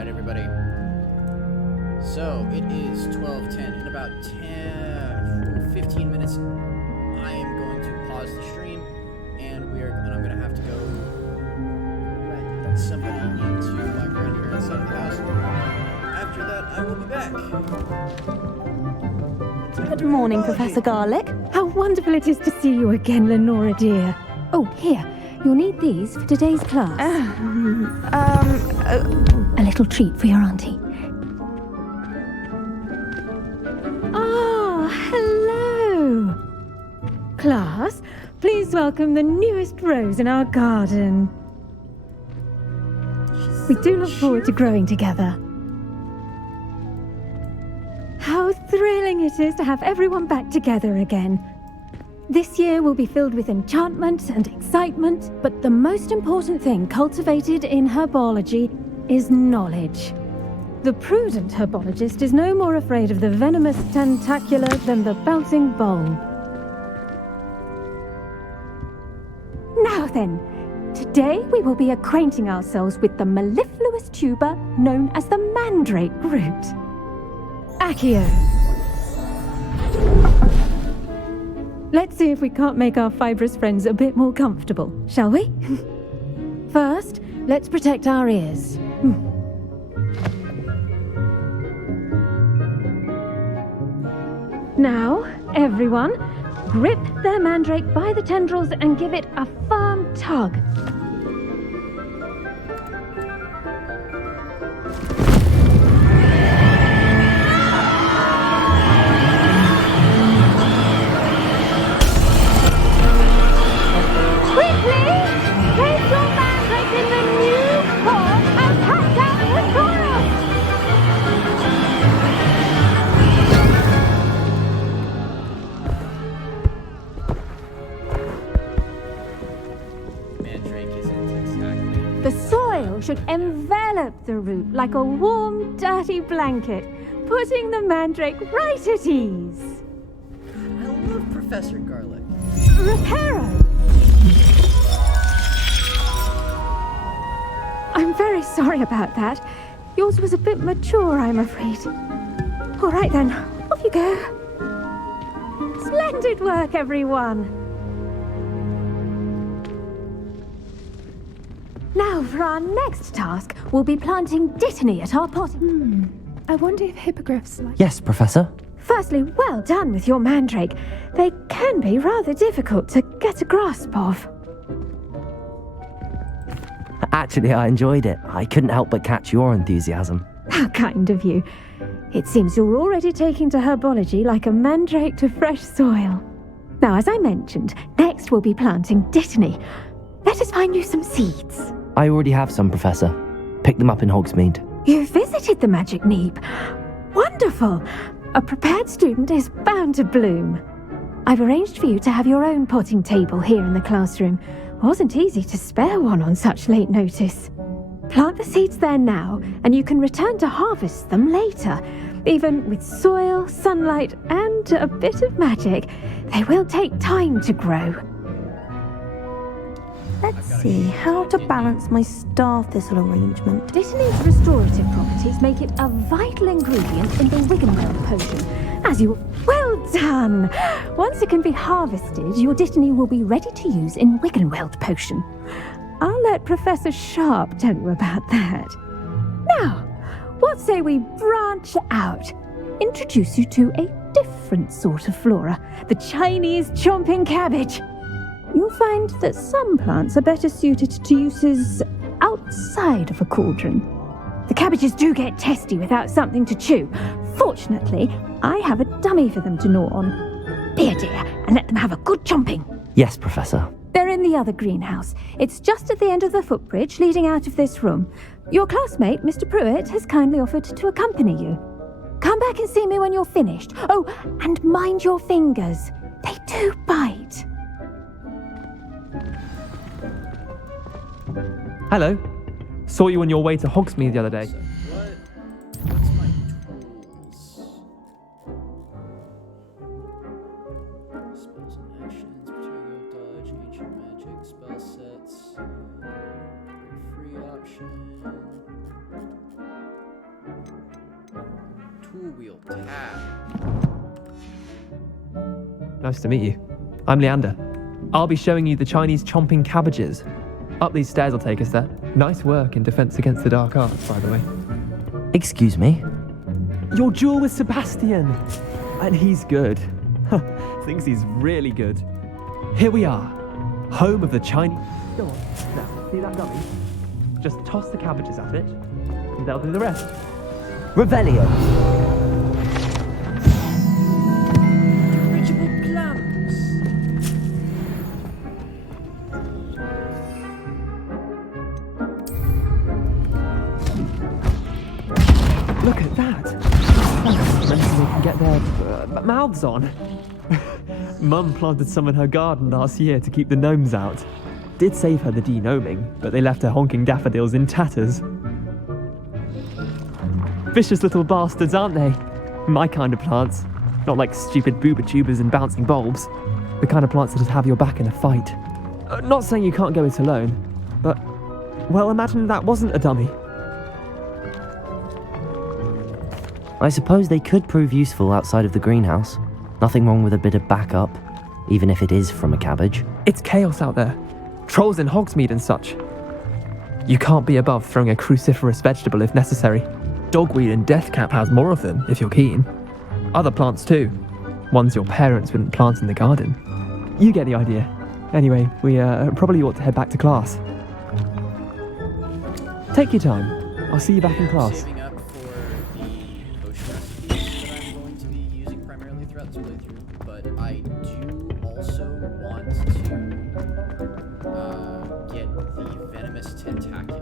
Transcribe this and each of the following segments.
Alright, everybody. So, it is 12:10. In about 15 minutes, I am going to pause the stream, and I'm going to have to go let somebody into my grandparents' side of the house. After that, I will be back. Good morning, Professor Garlick. How wonderful it is to see you again, Lenora dear. Oh, here. You'll need these for today's class. A little treat for your auntie. Ah, hello. Class, please welcome the newest rose in our garden. We do look forward to growing together. How thrilling it is to have everyone back together again. This year will be filled with enchantment and excitement, but the most important thing cultivated in herbology is knowledge. The prudent herbologist is no more afraid of the venomous tentacula than the bouncing bulb. Now then, today we will be acquainting ourselves with the mellifluous tuber known as the mandrake root. Accio. Let's see if we can't make our fibrous friends a bit more comfortable, shall we? First, let's protect our ears. Now, everyone, grip their mandrake by the tendrils and give it a firm tug. The soil should envelop the root like a warm, dirty blanket, putting the mandrake right at ease. I love Professor Garlick. Reparo! I'm very sorry about that. Yours was a bit mature, I'm afraid. All right then, off you go. Splendid work, everyone. Now, for our next task, we'll be planting dittany at our pot. I wonder if hippogriffs like... Yes, Professor. Firstly, well done with your mandrake. They can be rather difficult to get a grasp of. Actually, I enjoyed it. I couldn't help but catch your enthusiasm. How kind of you. It seems you're already taking to herbology like a mandrake to fresh soil. Now, as I mentioned, next we'll be planting dittany. Let us find you some seeds. I already have some, Professor. Pick them up in Hogsmeade. You visited the Magic Neep. Wonderful. A prepared student is bound to bloom. I've arranged for you to have your own potting table here in the classroom. Wasn't easy to spare one on such late notice. Plant the seeds there now, and you can return to harvest them later. Even with soil, sunlight, and a bit of magic, they will take time to grow. Let's see how to balance my star thistle arrangement. Dittany's restorative properties make it a vital ingredient in the Wiggenweld potion. Well done! Once it can be harvested, your dittany will be ready to use in Wiggenweld potion. I'll let Professor Sharp tell you about that. Now, what say we branch out? Introduce you to a different sort of flora, the Chinese chomping cabbage. You'll find that some plants are better suited to uses outside of a cauldron. The cabbages do get testy without something to chew. Fortunately, I have a dummy for them to gnaw on. Be a dear and let them have a good chomping. Yes, Professor. They're in the other greenhouse. It's just at the end of the footbridge leading out of this room. Your classmate, Mr. Pruitt, has kindly offered to accompany you. Come back and see me when you're finished. Oh, and mind your fingers. They do bite. Hello. Saw you on your way to Hogsmeade the other day. So, what's my tools? Spells and actions, material dodge, ancient magic, spell sets, free option. Cool wheel tab. Nice to meet you. I'm Leander. I'll be showing you the Chinese chomping cabbages. Up these stairs will take us there. Nice work in Defense Against the Dark Arts, by the way. Excuse me? Your duel with Sebastian! And he's good. Thinks he's really good. Here we are. Home of the Chinese... Go on. Now, see that dummy? Just toss the cabbages at it, and they'll do the rest. Revelio. Dirigible plums. Look at that! They can get their mouths on. Mum planted some in her garden last year to keep the gnomes out. Did save her the de-gnoming, but they left her honking daffodils in tatters. Vicious little bastards, aren't they? My kind of plants. Not like stupid booba tubers and bouncing bulbs. The kind of plants that'd have your back in a fight. Not saying you can't go it alone, but... well, imagine that wasn't a dummy. I suppose they could prove useful outside of the greenhouse. Nothing wrong with a bit of backup, even if it is from a cabbage. It's chaos out there. Trolls in Hogsmeade and such. You can't be above throwing a cruciferous vegetable if necessary. Dogweed and deathcap has more of them, if you're keen. Other plants too. Ones your parents wouldn't plant in the garden. You get the idea. Anyway, we probably ought to head back to class. Take your time. I'll see you back in class. Saving up for the potion recipes that I'm going to be using primarily throughout this playthrough, but I do also want to get the venomous tentacula.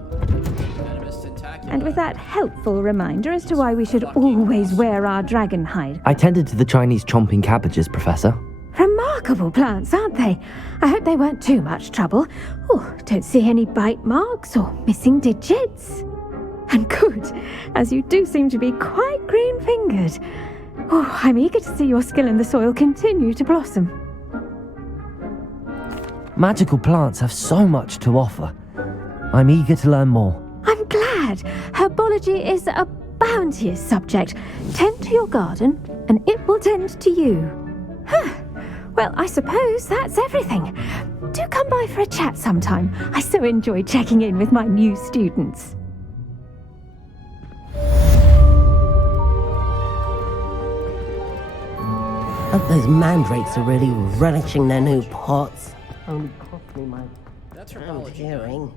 And with that helpful reminder as to why we should always wear our dragon hide. I tended to the Chinese chomping cabbages, Professor. Remarkable plants, aren't they? I hope they weren't too much trouble. Oh, don't see any bite marks or missing digits. And good, as you do seem to be quite green-fingered. Oh, I'm eager to see your skill in the soil continue to blossom. Magical plants have so much to offer. I'm eager to learn more. I'm glad. Herbology is a bounteous subject. Tend to your garden, and it will tend to you. Huh. Well, I suppose that's everything. Do come by for a chat sometime. I so enjoy checking in with my new students. Hope those mandrakes are really relishing their new pots. Only cost me my That's damn herbology. hearing.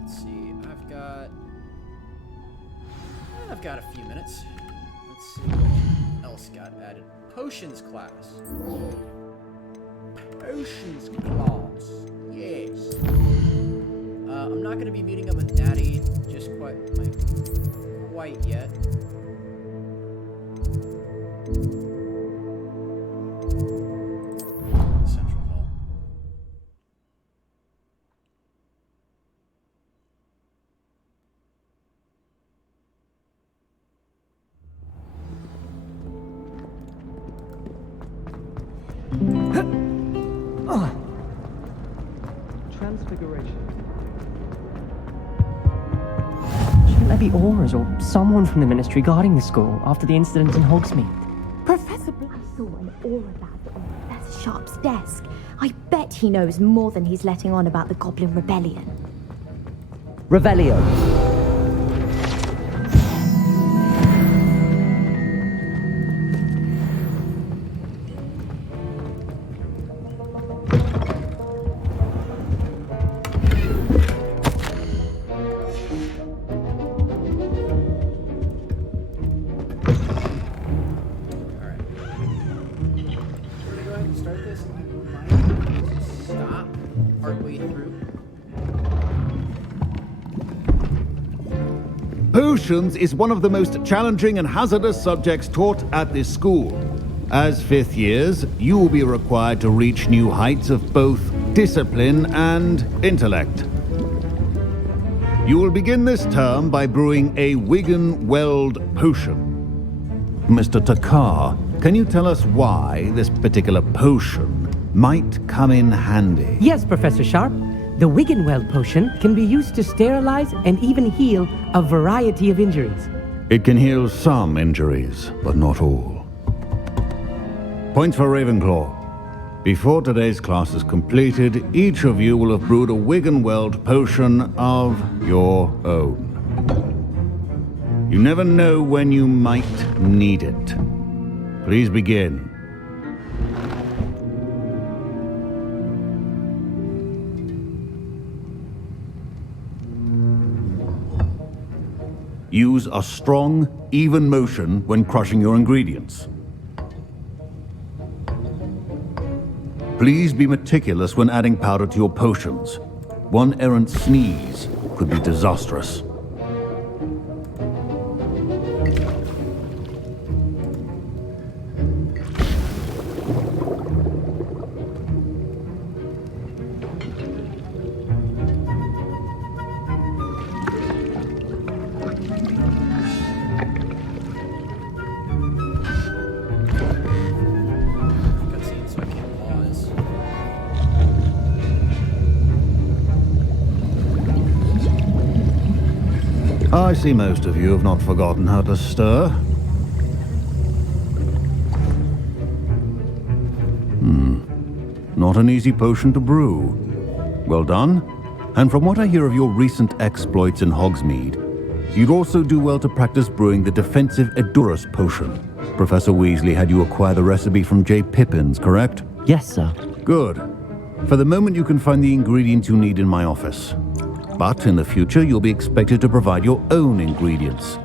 Let's see. I've got a few minutes. Let's see what else got added. Potions class. Potions class. Yes. I'm not going to be meeting up with Natty just quite yet. Central Hall. Transfiguration. Shouldn't there be auras or someone from the ministry guarding the school after the incident in Hogsmeade? Professor I saw an aura bag on Professor Sharp's desk. I bet he knows more than he's letting on about the Goblin Rebellion. Revelio. Potions is one of the most challenging and hazardous subjects taught at this school. As fifth years, you will be required to reach new heights of both discipline and intellect. You will begin this term by brewing a Wigan-Weld potion. Mr. Takar, can you tell us why this particular potion might come in handy? Yes, Professor Sharp. The Wiggenweld potion can be used to sterilize and even heal a variety of injuries. It can heal some injuries, but not all. Points for Ravenclaw. Before today's class is completed, each of you will have brewed a Wiggenweld potion of your own. You never know when you might need it. Please begin. Use a strong, even motion when crushing your ingredients. Please be meticulous when adding powder to your potions. One errant sneeze could be disastrous. Cutscene, so I can't pause. I see most of you have not forgotten how to stir. Not an easy potion to brew. Well done. And from what I hear of your recent exploits in Hogsmeade, you'd also do well to practice brewing the defensive Edurus potion. Professor Weasley had you acquire the recipe from J. Pippin's, correct? Yes, sir. Good. For the moment, you can find the ingredients you need in my office. But in the future, you'll be expected to provide your own ingredients.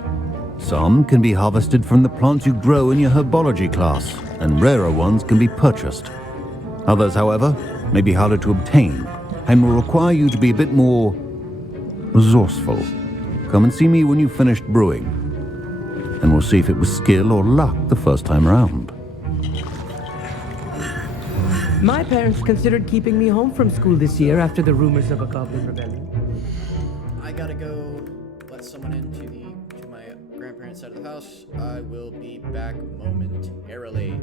Some can be harvested from the plants you grow in your herbology class, and rarer ones can be purchased. Others, however, may be harder to obtain, and will require you to be a bit more resourceful. Come and see me when you've finished brewing, and we'll see if it was skill or luck the first time round. My parents considered keeping me home from school this year after the rumors of a goblin rebellion. I gotta go let someone into to my grandparents' side of the house. I will be back momentarily.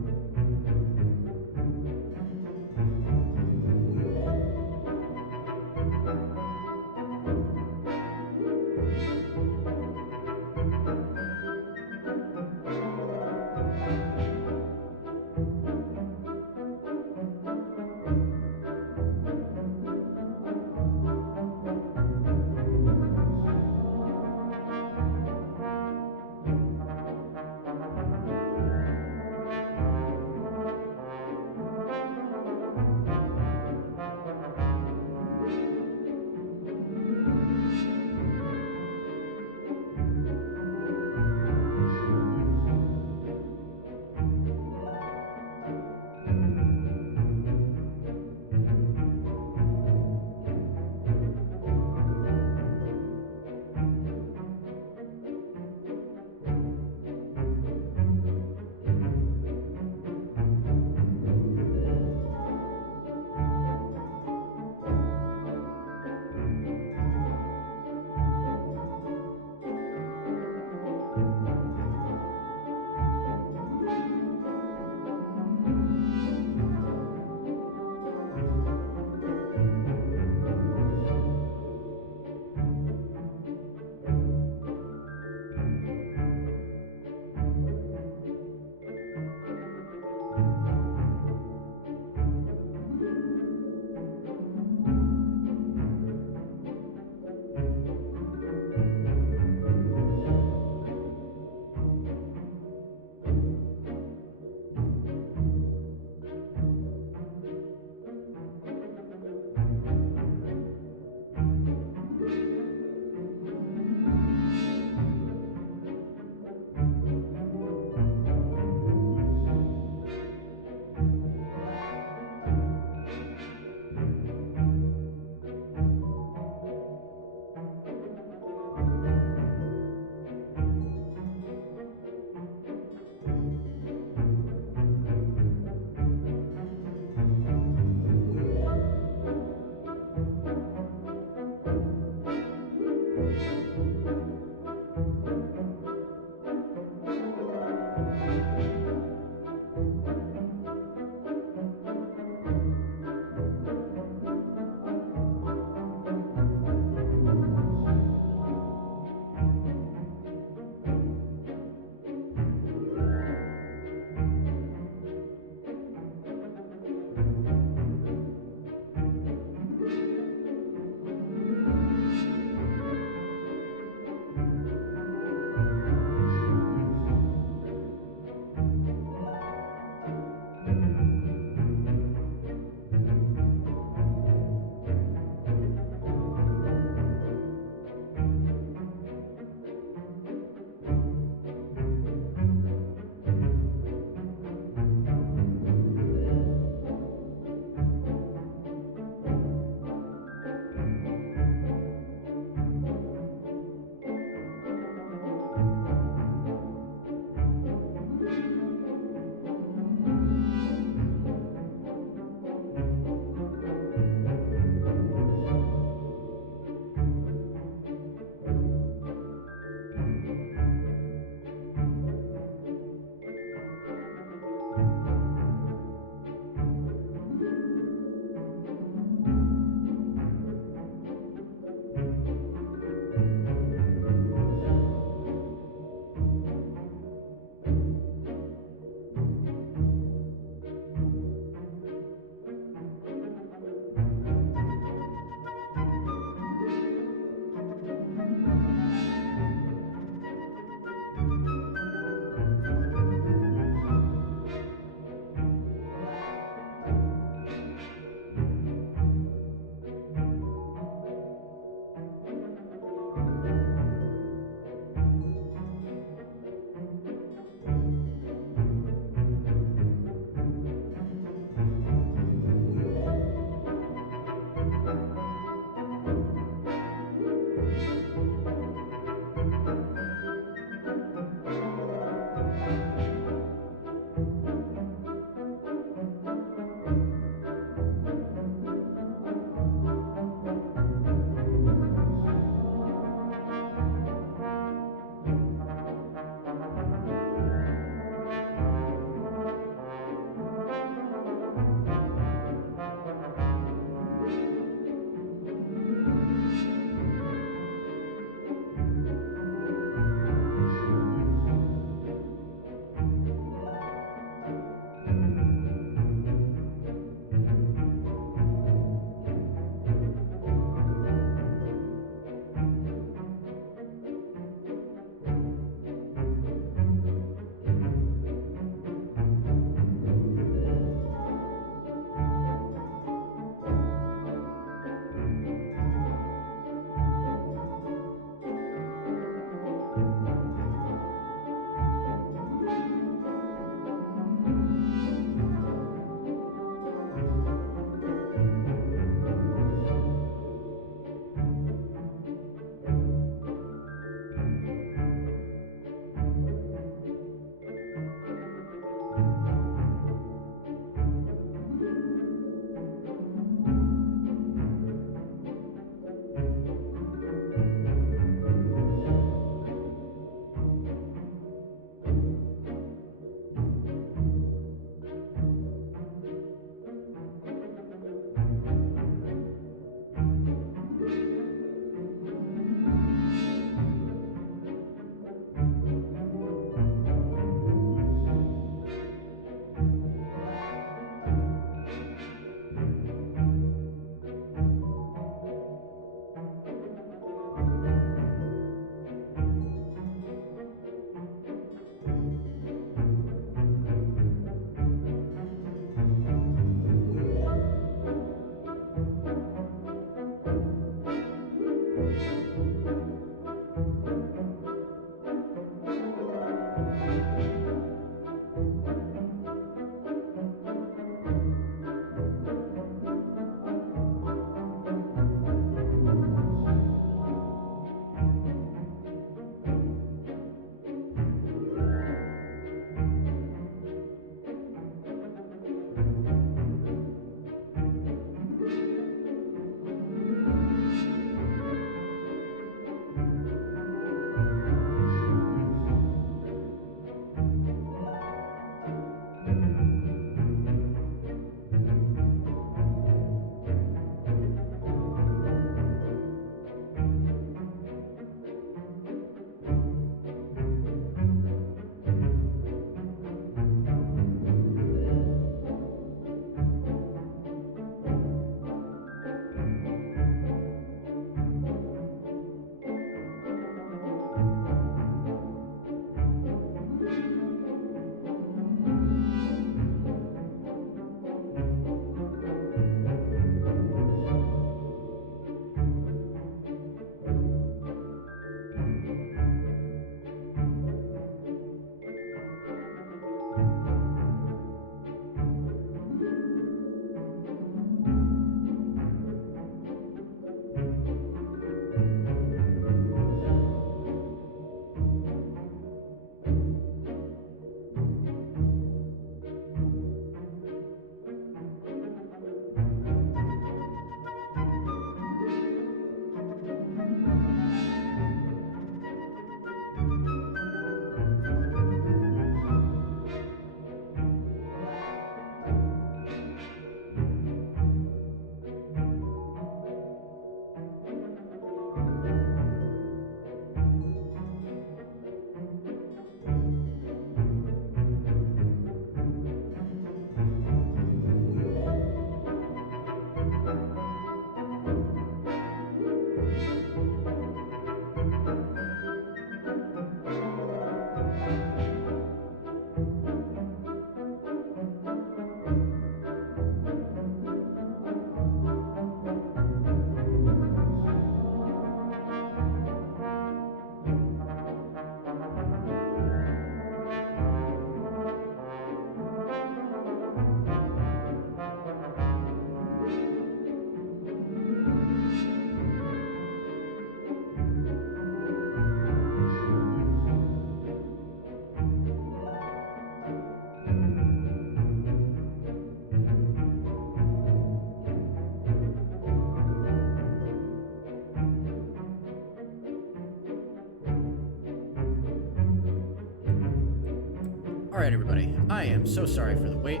Alright, everybody. I am so sorry for the wait.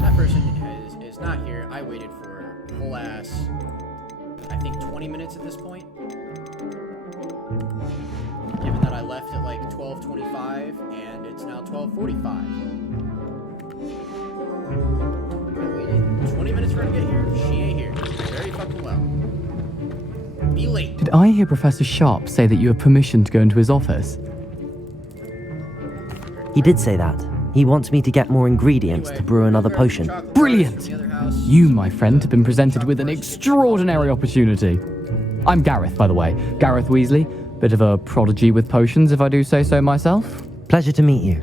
That person is not here. I waited for a whole ass, I think, 20 minutes at this point. Given that I left at like 12:25 and it's now 12:45. I waited 20 minutes for her to get here. She ain't here. Very fucking well. Be late. Did I hear Professor Sharp say that you have permission to go into his office? He did say that. He wants me to get more ingredients to brew another potion. Brilliant! You, my friend, have been presented with an extraordinary opportunity. I'm Gareth, by the way. Gareth Weasley. Bit of a prodigy with potions, if I do say so myself. Pleasure to meet you.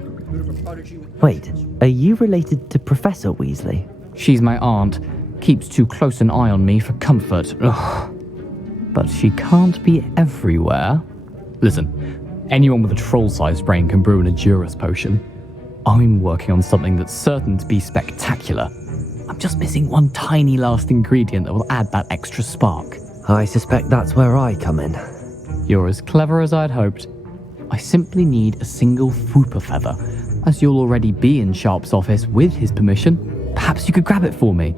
Wait, are you related to Professor Weasley? She's my aunt. Keeps too close an eye on me for comfort. Ugh. But she can't be everywhere. Listen, anyone with a troll-sized brain can brew an Edurus potion. I'm working on something that's certain to be spectacular. I'm just missing one tiny last ingredient that will add that extra spark. I suspect that's where I come in. You're as clever as I'd hoped. I simply need a single Fwooper feather. As you'll already be in Sharp's office with his permission, perhaps you could grab it for me.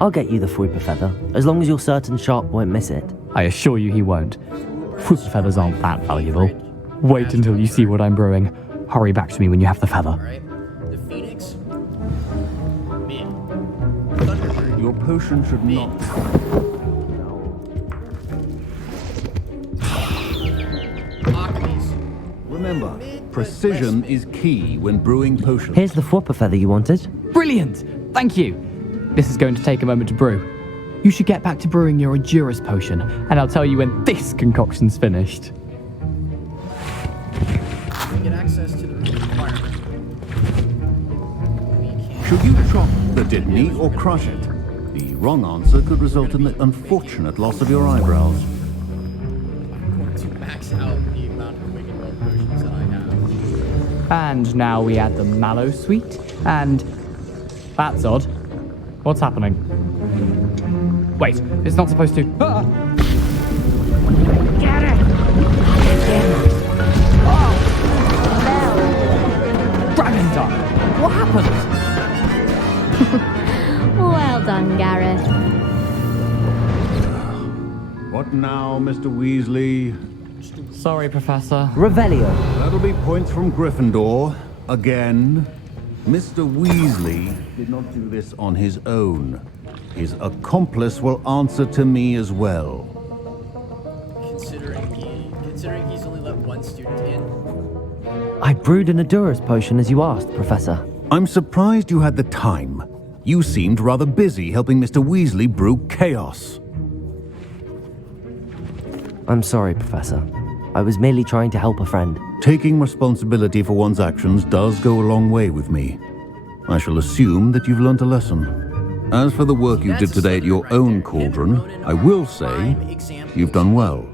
I'll get you the Fwooper feather, as long as you're certain Sharp won't miss it. I assure you he won't. Fwooper feathers aren't that valuable. Wait until you see what I'm brewing. Hurry back to me when you have the feather. Alright. The Phoenix. Mid. Thunderbird. Your potion should not. Alchemies. Remember, precision is key when brewing potions. Here's the Fwooper feather you wanted. Brilliant! Thank you! This is going to take a moment to brew. You should get back to brewing your Edurus potion, and I'll tell you when this concoction's finished. We get access to the room requirement. Should you chop the Didney or crush it? The wrong answer could result in the unfortunate loss of your eyebrows. I'm going to max out the amount of Wicked World potions that I have. And now we add the Mallow Sweet, and... That's odd. What's happening? Wait, it's not supposed to... Ah! Get it! Dragon Dart! What happened? Well done, Gareth. What now, Mr. Weasley? Sorry, Professor. Revelio. That'll be points from Gryffindor. Again. Mr. Weasley did not do this on his own. His accomplice will answer to me as well. Considering he's only let one student in. I brewed an Edurus potion as you asked, Professor. I'm surprised you had the time. You seemed rather busy helping Mr. Weasley brew chaos. I'm sorry, Professor. I was merely trying to help a friend. Taking responsibility for one's actions does go a long way with me. I shall assume that you've learnt a lesson. As for the work you did today at your own cauldron, I will say you've done well.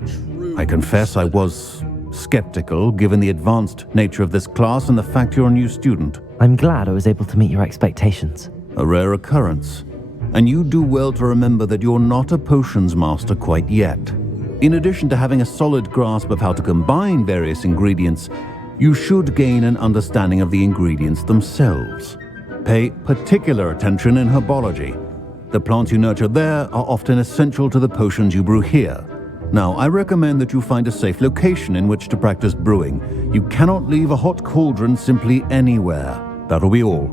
I confess I was skeptical given the advanced nature of this class and the fact you're a new student. I'm glad I was able to meet your expectations. A rare occurrence. And you do well to remember that you're not a potions master quite yet. In addition to having a solid grasp of how to combine various ingredients, you should gain an understanding of the ingredients themselves. Pay particular attention in herbology. The plants you nurture there are often essential to the potions you brew here. Now, I recommend that you find a safe location in which to practice brewing. You cannot leave a hot cauldron simply anywhere. That'll be all.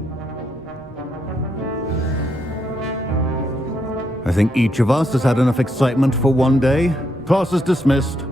I think each of us has had enough excitement for one day. Class is dismissed.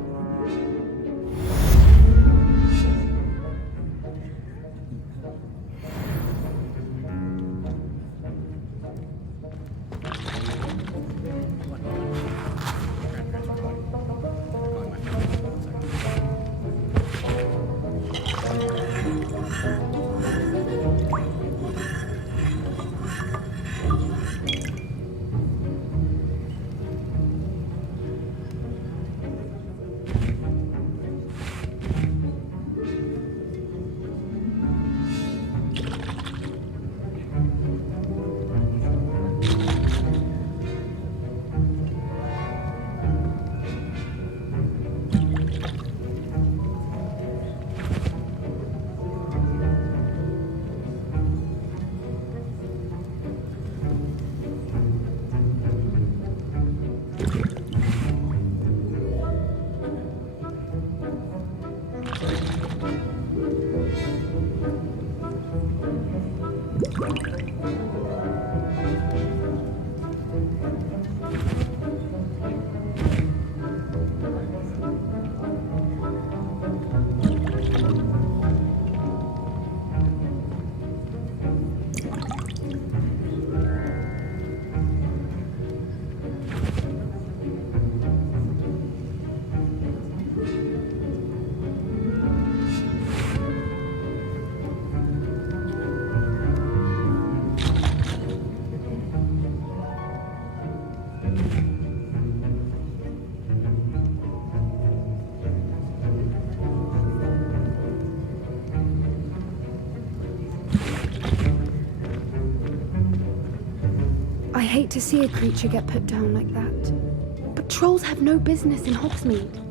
hate to see a creature get put down like that. But trolls have no business in Hogsmeade.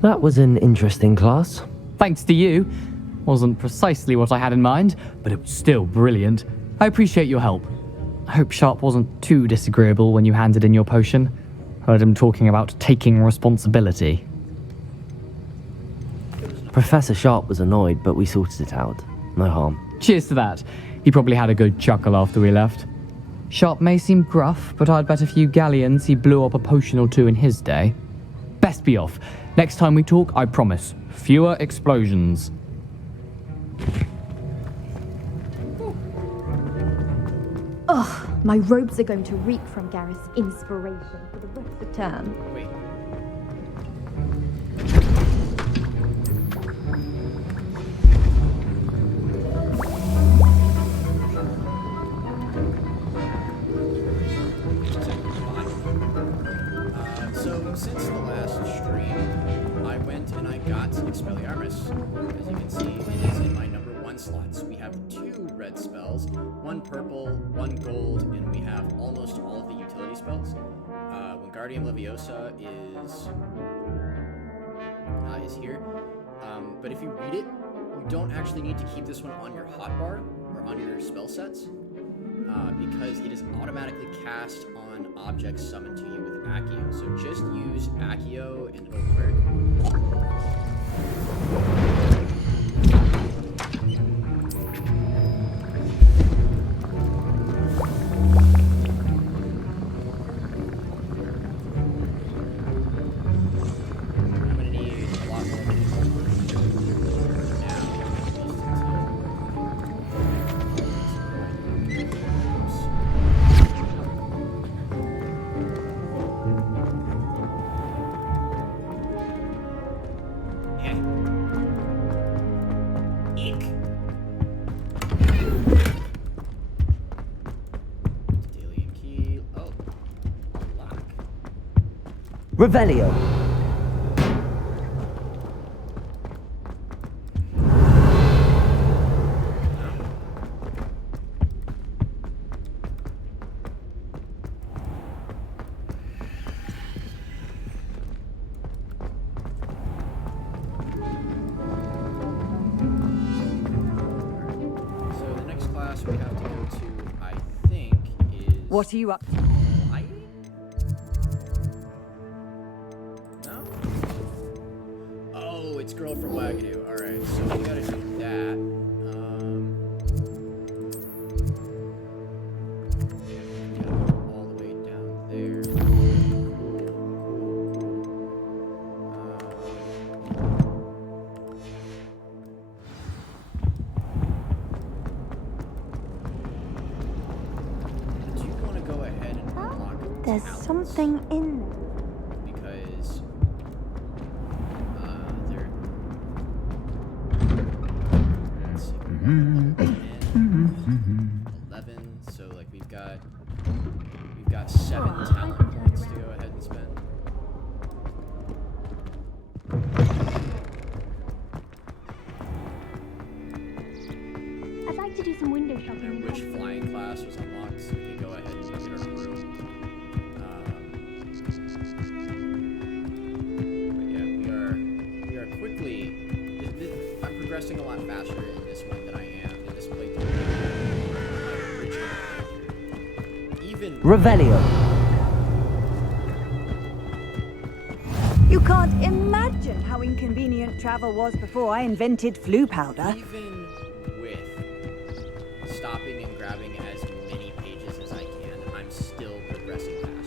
That was an interesting class. Thanks to you. Wasn't precisely what I had in mind, but it was still brilliant. I appreciate your help. I hope Sharp wasn't too disagreeable when you handed in your potion. Heard him talking about taking responsibility. Professor Sharp was annoyed, but we sorted it out. No harm. Cheers to that. He probably had a good chuckle after we left. Sharp may seem gruff, but I'd bet a few galleons he blew up a potion or two in his day. Best be off. Next time we talk, I promise, fewer explosions. Ugh, my robes are going to reek from Gareth's inspiration for the rest of the term. Wait. So since the last stream, I went and I got Expelliarmus. As you can see, it is in my number 1 slots. We have 2 red spells, 1 purple, 1 gold, and we have almost all of the utility spells. Wingardium Leviosa is here. But if you read it, you don't actually need to keep this one on your hotbar or on your spell sets, because it is automatically cast on objects summoned to you with Accio. So just use Accio and it'll work. I'm gonna need a lot more now, Revelio. So the next class we have to go to, I think, is... What are you up to? Lighting? No? Oh, it's Girl from Wagadu. Alright, so we gotta do that. All the way down there. Do you want to go ahead and unlock There's talents? something in there. Because they're, let's see, 11, so like we've got 7 talent points to go ahead and spend. I'd like to do some window And shopping. which flying class was unlocked, so we could go ahead and look at our room. But yeah, we are quickly. I'm progressing a lot faster in this one than I am in this playthrough. My original playthrough. Even Revelio. You can't imagine how inconvenient travel was before I invented flu powder. even with stopping and grabbing as many pages as I can, I'm still progressing faster.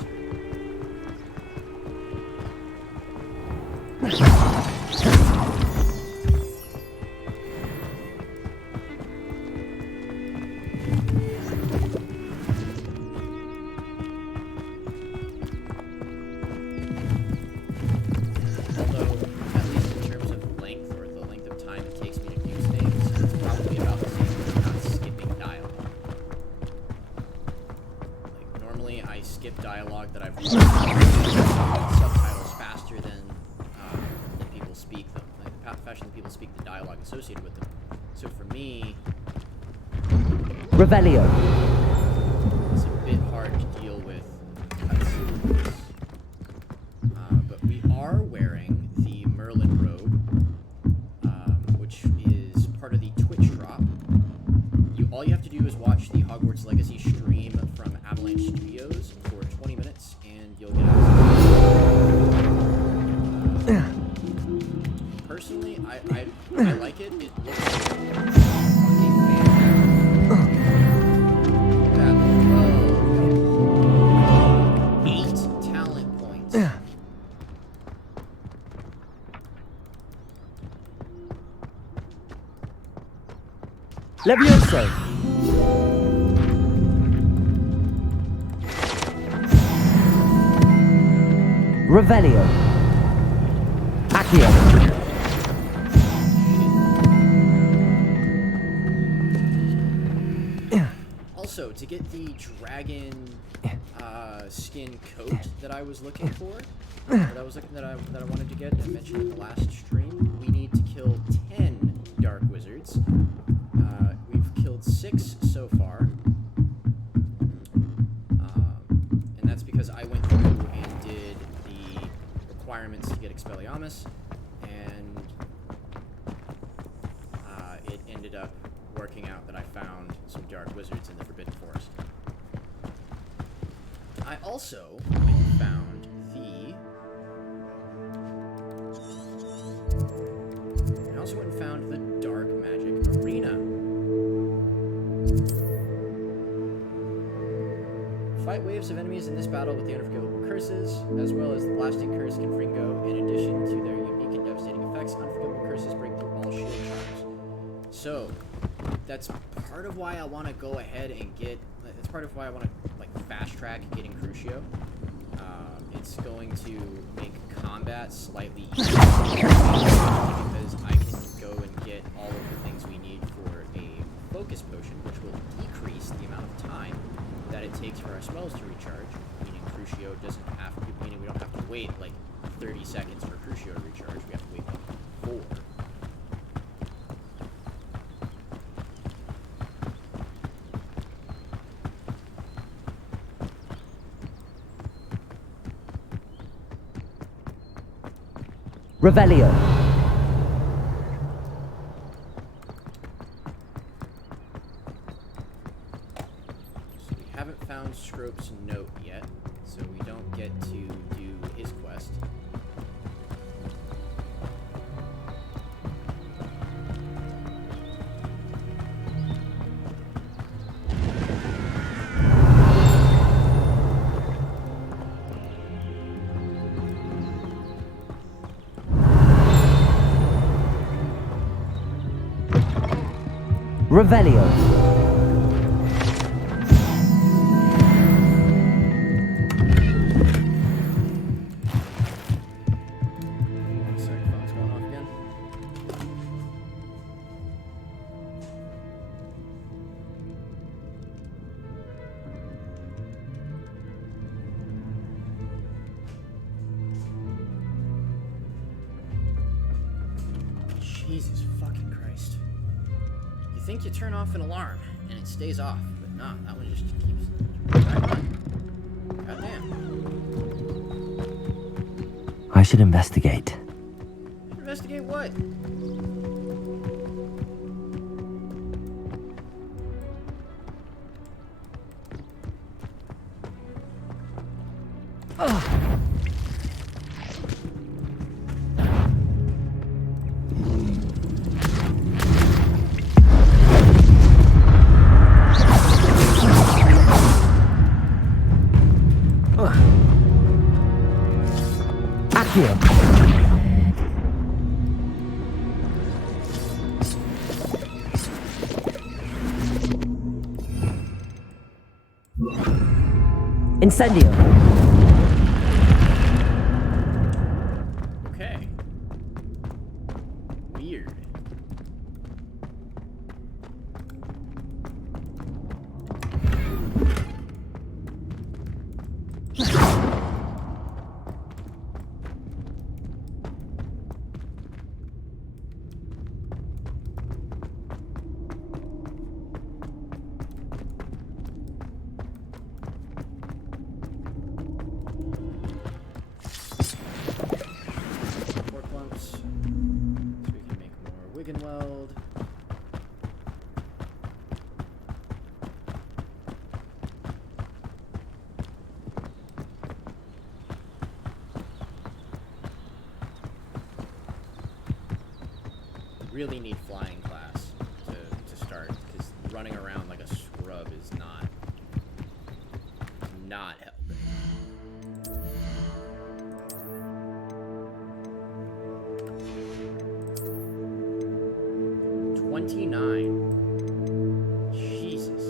dialogue that I've read subtitles faster than people speak them. Like, faster than people speak the dialogue associated with them. So for me, Revelio. it's a bit hard to deal with cutscenes. But we are wearing the Merlin robe, which is part of the Twitch drop. All you have to do is watch the Hogwarts Legacy stream from Avalanche Studios for 20 minutes, and you'll get access. Personally, I like it. It looks fucking fantastic. 8 talent points. Levioso. Revelio. Accio. Also, to get the dragon skin coat that I was looking for, that I wanted to get, I mentioned in the last stream, we need to kill 10 dark wizards. We've killed 6 so far, and that's because I went through and did the requirements to get Expelliarmus, and it ended up working out that I found some dark wizards in the Forbidden Forest. I also found the dark magic arena. Fight waves of enemies in this battle with the unforgivable curses, as well as the blasting curse Confringo. In addition to their unique and devastating effects, unforgivable curses break through all shield charms. So that's part of why I want to go ahead and get. That's part of why I want to fast track getting Crucio. It's going to make combat slightly easier because I can go and get all of the things we need for a focus potion, which will decrease the amount of time that it takes for our spells to recharge. Meaning Crucio doesn't have to. Meaning we don't have to wait like 30 seconds for Crucio to recharge. We have to wait like 4. Revelio. So we haven't found Scrope's note yet, so we don't get to do his quest. Revelio. One second, phone's going off again. Jesus fucking Christ. You think you turn off an alarm and it stays off, but nah, that one just keeps right on. Goddamn. I should investigate. Investigate what? Accio. Incendio. Okay. Weird. really need flying class to start, because running around like a scrub is not helping. Jesus.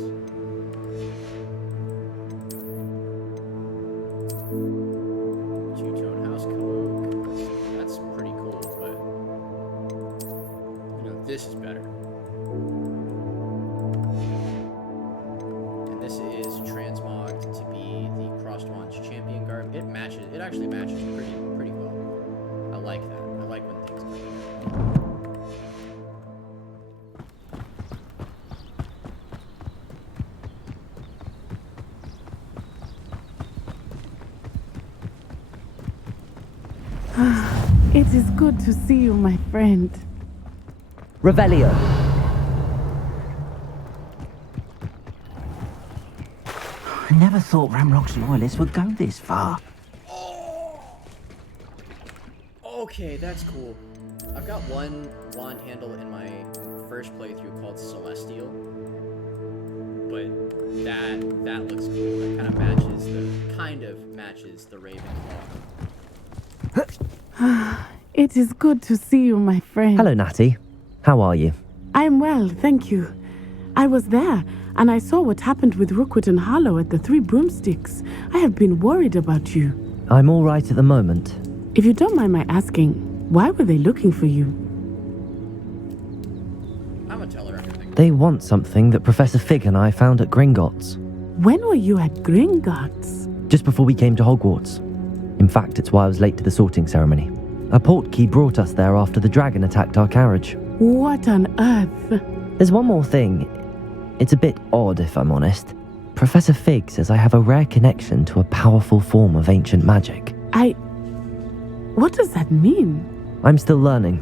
Two-tone house cook. That's pretty cool, but this is better. And this is transmogged to be the Crossed Wands champion garb. It actually matches pretty well. I like that. I like when things do that. It is good to see you, my friend. Revelio. I never thought Ramrock's loyalists would go this far. Okay, that's cool. I've got one wand handle in my first playthrough called Celestial, but that looks cool. That kind of matches the Ravenclaw. It is good to see you, my friend. Hello, Natty. How are you? I'm well, thank you. I was there, and I saw what happened with Rookwood and Harlow at the Three Broomsticks. I have been worried about you. I'm all right at the moment. If you don't mind my asking, why were they looking for you? I'm gonna tell her everything. They want something that Professor Fig and I found at Gringotts. When were you at Gringotts? Just before we came to Hogwarts. In fact, it's why I was late to the sorting ceremony. A portkey brought us there after the dragon attacked our carriage. What on earth? There's one more thing. It's a bit odd, if I'm honest. Professor Fig says I have a rare connection to a powerful form of ancient magic. What does that mean? I'm still learning,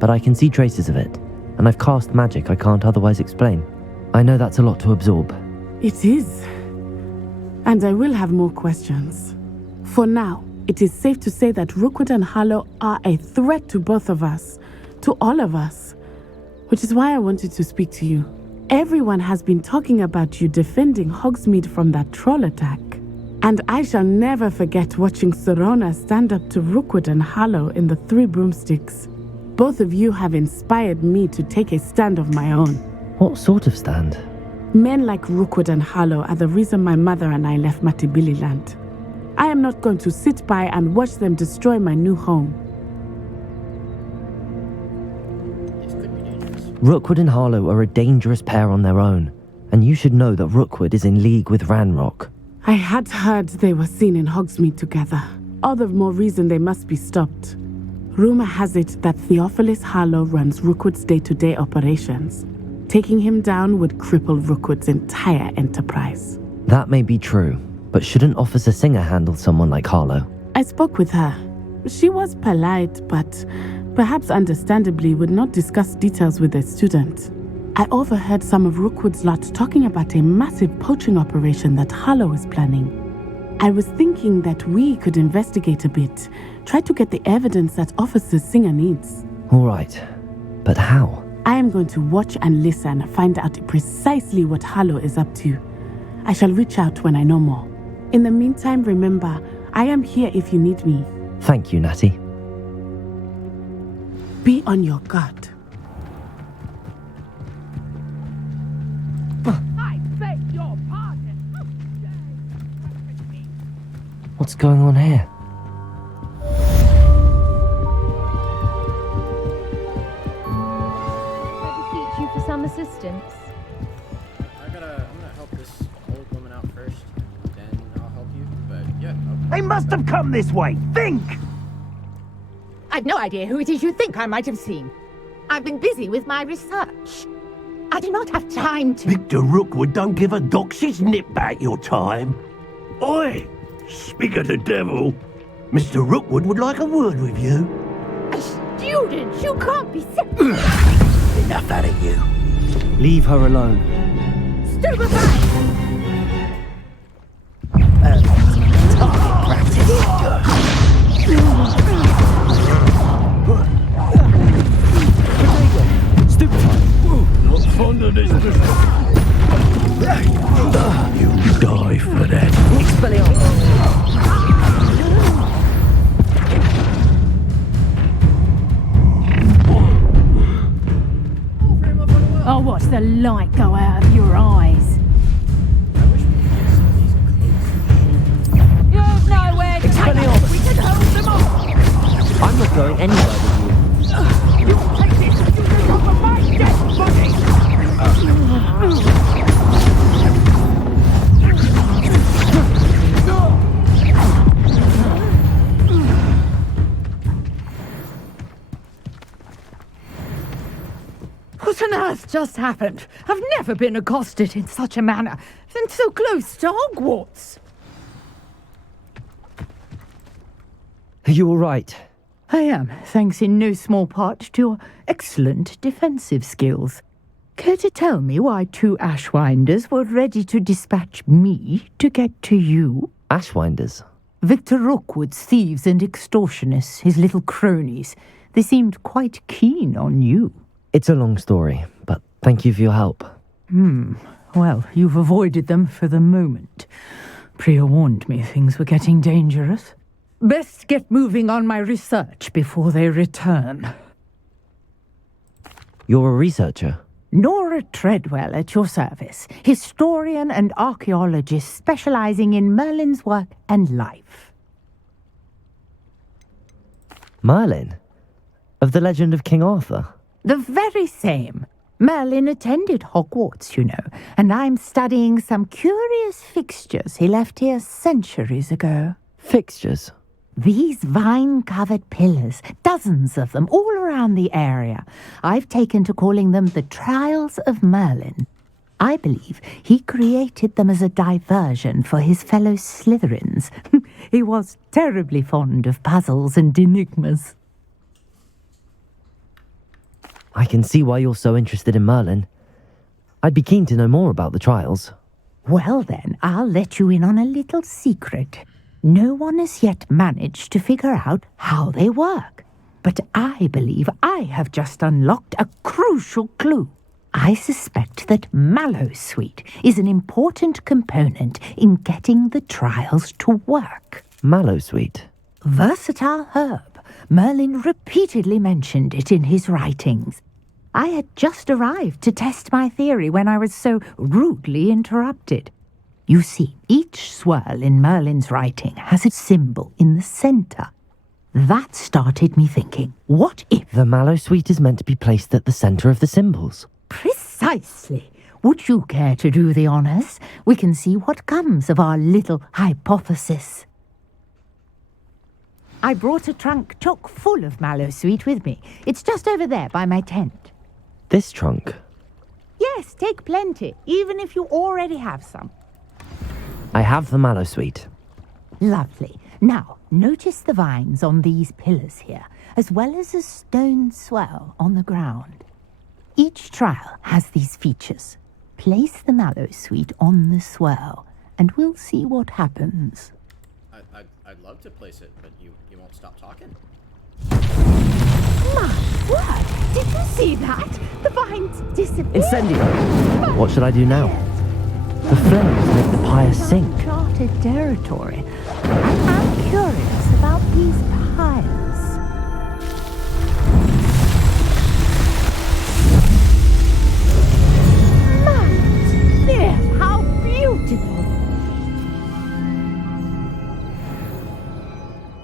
but I can see traces of it, and I've cast magic I can't otherwise explain. I know that's a lot to absorb. It is. And I will have more questions. For now, it is safe to say that Rookwood and Harlow are a threat to both of us, to all of us, which is why I wanted to speak to you. Everyone has been talking about you defending Hogsmeade from that troll attack. And I shall never forget watching Sorona stand up to Rookwood and Harlow in the Three Broomsticks. Both of you have inspired me to take a stand of my own. What sort of stand? Men like Rookwood and Harlow are the reason my mother and I left Matibili-land. I am not going to sit by and watch them destroy my new home. This could be dangerous. Rookwood and Harlow are a dangerous pair on their own, and you should know that Rookwood is in league with Ranrock. I had heard they were seen in Hogsmeade together. All the more reason they must be stopped. Rumor has it that Theophilus Harlow runs Rookwood's day-to-day operations. Taking him down would cripple Rookwood's entire enterprise. That may be true, but shouldn't Officer Singer handle someone like Harlow? I spoke with her. She was polite, but perhaps understandably would not discuss details with a student. I overheard some of Rookwood's lot talking about a massive poaching operation that Harlow is planning. I was thinking that we could investigate a bit, try to get the evidence that Officer Singer needs. All right, but how? I am going to watch and listen, find out precisely what Harlow is up to. I shall reach out when I know more. In the meantime, remember, I am here if you need me. Thank you, Natty. Be on your guard. I beg your pardon. What's going on here? I beseech you for some assistance. I'm gonna help this old woman out first, then I'll help you. But yeah. They must have come this way. Think! I've no idea who it is you think I might have seen. I've been busy with my research. I do not have time to... Victor Rookwood don't give a doxy's nip back your time. Oi! Speak of the devil. Mr. Rookwood would like a word with you. A student? You can't be sick. Enough out of you. Leave her alone. Stupefy! under this You die for that. I'll watch the light go out of your eyes. You've nowhere to take us. We can hold them off. I'm not going anywhere with you. You take this and you live off of my dead body! What on earth just happened? I've never been accosted in such a manner, and so close to Hogwarts. Are you all right? I am, thanks in no small part to your excellent defensive skills. Care to tell me why 2 Ashwinders were ready to dispatch me to get to you? Ashwinders? Victor Rookwood's thieves and extortionists, his little cronies. They seemed quite keen on you. It's a long story, but thank you for your help. Well, you've avoided them for the moment. Priya warned me things were getting dangerous. Best get moving on my research before they return. You're a researcher? Nora Treadwell at your service, historian and archaeologist specializing in Merlin's work and life. Merlin? Of the legend of King Arthur? The very same. Merlin attended Hogwarts, you know, and I'm studying some curious fixtures he left here centuries ago. Fixtures? These vine-covered pillars, dozens of them, all around the area. I've taken to calling them the Trials of Merlin. I believe he created them as a diversion for his fellow Slytherins. He was terribly fond of puzzles and enigmas. I can see why you're so interested in Merlin. I'd be keen to know more about the trials. Well then, I'll let you in on a little secret. No one has yet managed to figure out how they work. But I believe I have just unlocked a crucial clue. I suspect that Mallowsweet is an important component in getting the trials to work. Mallowsweet? Versatile herb. Merlin repeatedly mentioned it in his writings. I had just arrived to test my theory when I was so rudely interrupted. You see, each swirl in Merlin's writing has a symbol in the center. That started me thinking, what if... The Mallowsweet is meant to be placed at the center of the symbols. Precisely. Would you care to do the honors? We can see what comes of our little hypothesis. I brought a trunk chock full of Mallowsweet with me. It's just over there by my tent. This trunk? Yes, take plenty, even if you already have some. I have the Mallowsweet. Lovely. Now, notice the vines on these pillars here, as well as a stone swell on the ground. Each trial has these features. Place the Mallowsweet on the swell, and we'll see what happens. I'd love to place it, but you won't stop talking. My word! Did you see that? The vines disappeared. Incendio! What should I do now? The flames make the pyre sink. Uncharted territory. I'm curious about these pyres. Matt! Dear, how beautiful!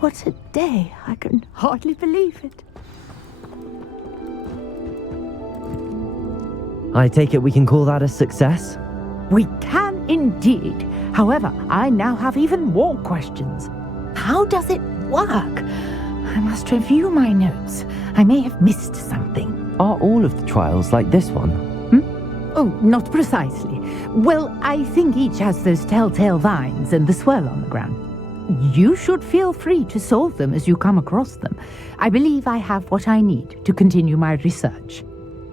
What a day! I can hardly believe it. I take it we can call that a success? We can indeed. However, I now have even more questions. How does it work? I must review my notes. I may have missed something. Are all of the trials like this one? Oh, not precisely. Well, I think each has those telltale vines and the swirl on the ground. You should feel free to solve them as you come across them. I believe I have what I need to continue my research.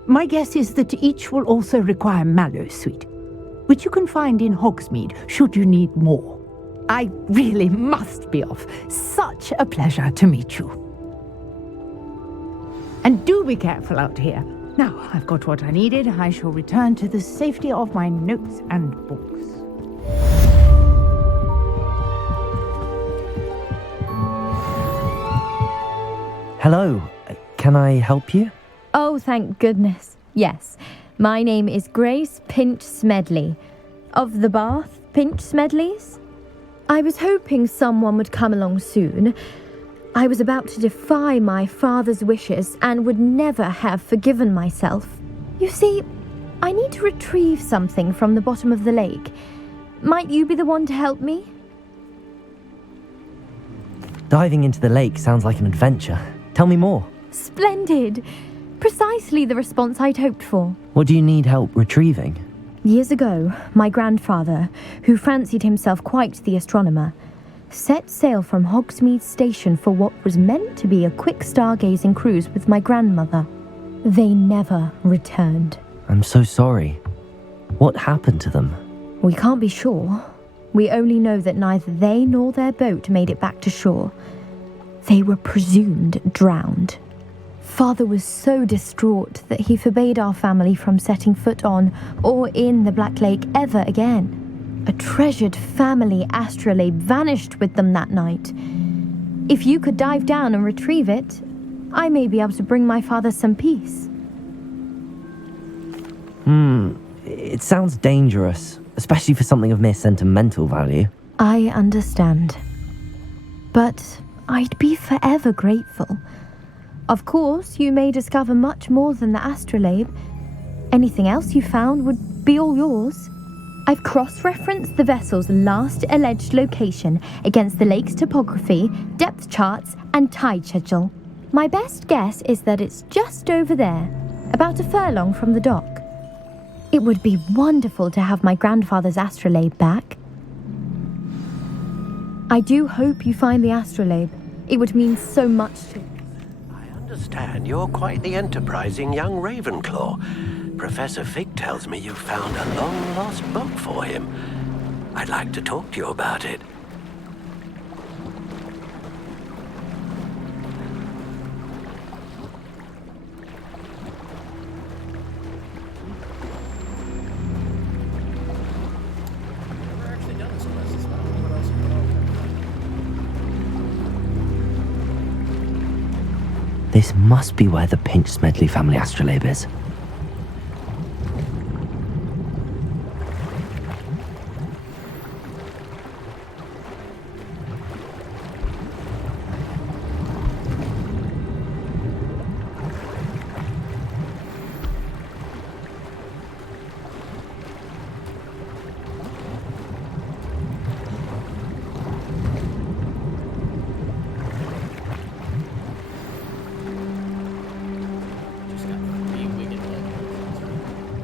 My guess is that each will also require Mallowsweet, which you can find in Hogsmeade should you need more. I really must be off. Such a pleasure to meet you. And do be careful out here. Now, I've got what I needed. I shall return to the safety of my notes and books. Hello, can I help you? Oh, thank goodness. Yes. My name is Grace Pinch Smedley. Of the Bath Pinch Smedleys? I was hoping someone would come along soon. I was about to defy my father's wishes and would never have forgiven myself. You see, I need to retrieve something from the bottom of the lake. Might you be the one to help me? Diving into the lake sounds like an adventure. Tell me more. Splendid! Precisely the response I'd hoped for. What do you need help retrieving? Years ago, my grandfather, who fancied himself quite the astronomer, set sail from Hogsmeade Station for what was meant to be a quick stargazing cruise with my grandmother. They never returned. I'm so sorry. What happened to them? We can't be sure. We only know that neither they nor their boat made it back to shore. They were presumed drowned. Father was so distraught that he forbade our family from setting foot on or in the Black Lake ever again. A treasured family astrolabe vanished with them that night. If you could dive down and retrieve it, I may be able to bring my father some peace. It sounds dangerous, especially for something of mere sentimental value. I understand. But I'd be forever grateful. Of course, you may discover much more than the astrolabe. Anything else you found would be all yours. I've cross-referenced the vessel's last alleged location against the lake's topography, depth charts, and tide schedule. My best guess is that it's just over there, about a furlong from the dock. It would be wonderful to have my grandfather's astrolabe back. I do hope you find the astrolabe. It would mean so much to me. I understand you're quite the enterprising young Ravenclaw. Professor Fig tells me you found a long-lost book for him. I'd like to talk to you about it. This must be where the Pinch Smedley family astrolabe is.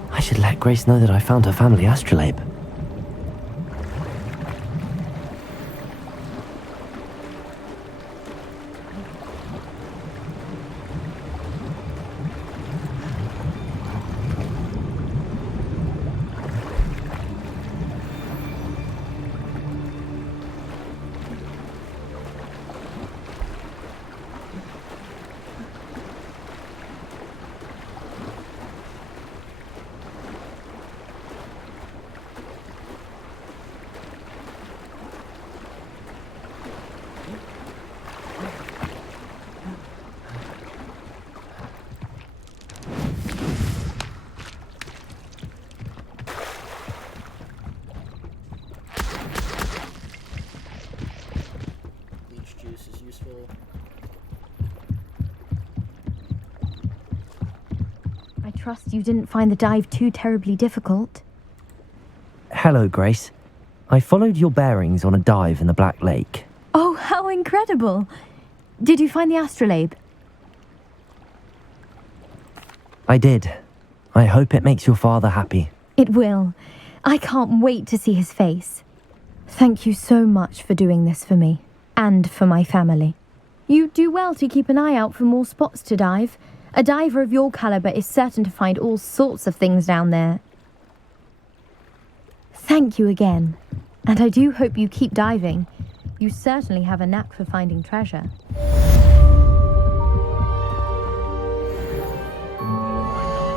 I should let Grace know that I found her family astrolabe. I trust you didn't find the dive too terribly difficult. Hello, Grace. I followed your bearings on a dive in the Black Lake. Oh, how incredible! Did you find the astrolabe? I did. I hope it makes your father happy. It will. I can't wait to see his face. Thank you so much for doing this for me, and for my family. You do well to keep an eye out for more spots to dive. A diver of your caliber is certain to find all sorts of things down there. Thank you again, and I do hope you keep diving. You certainly have a knack for finding treasure. Oh my god.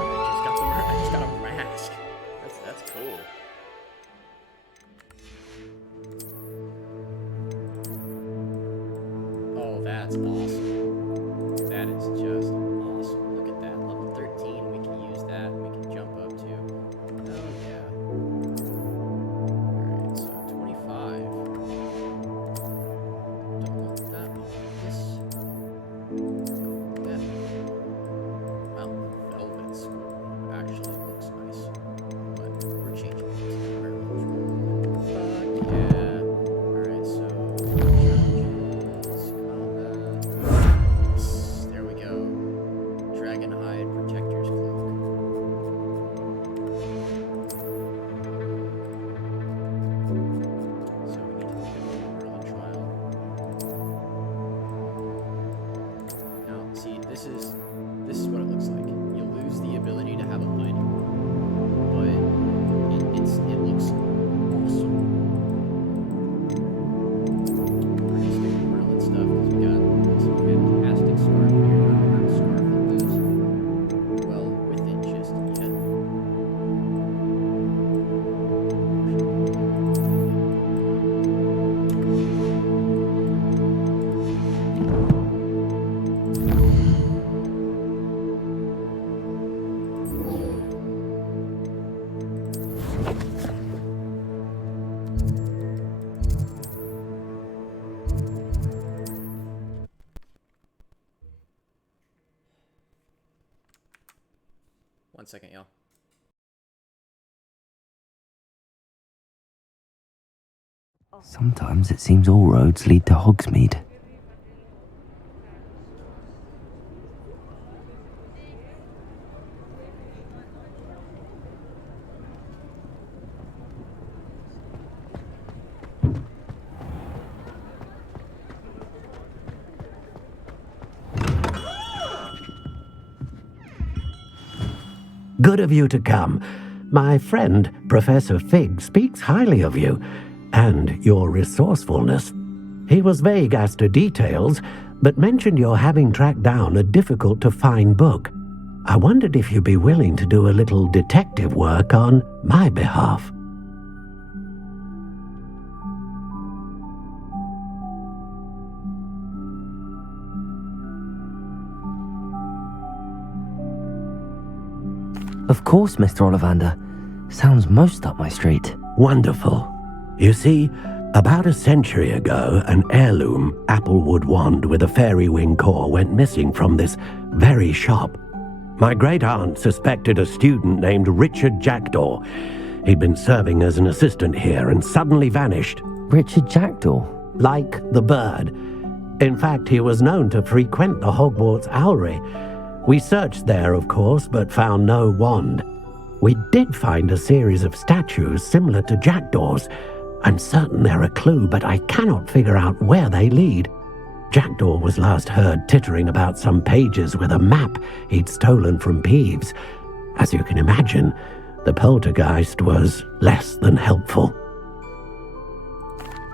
One second, y'all. Sometimes it seems all roads lead to Hogsmeade. Good of you to come. My friend, Professor Fig, speaks highly of you and your resourcefulness. He was vague as to details, but mentioned your having tracked down a difficult-to-find book. I wondered if you'd be willing to do a little detective work on my behalf. Of course, Mr. Ollivander. Sounds most up my street. Wonderful. You see, about a century ago, an heirloom applewood wand with a fairy wing core went missing from this very shop. My great-aunt suspected a student named Richard Jackdaw. He'd been serving as an assistant here and suddenly vanished. Richard Jackdaw? Like the bird. In fact, he was known to frequent the Hogwarts Owlery. We searched there, of course, but found no wand. We did find a series of statues similar to Jackdaw's. I'm certain they're a clue, but I cannot figure out where they lead. Jackdaw was last heard tittering about some pages with a map he'd stolen from Peeves. As you can imagine, the poltergeist was less than helpful.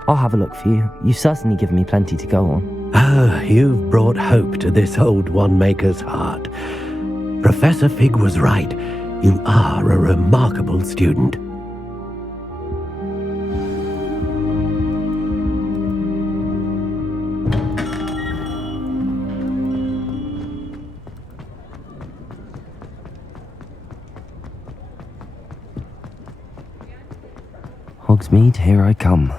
I'll have a look for you. You've certainly given me plenty to go on. Ah, you've brought hope to this old one-maker's heart. Professor Fig was right. You are a remarkable student. Hogsmeade, here I come.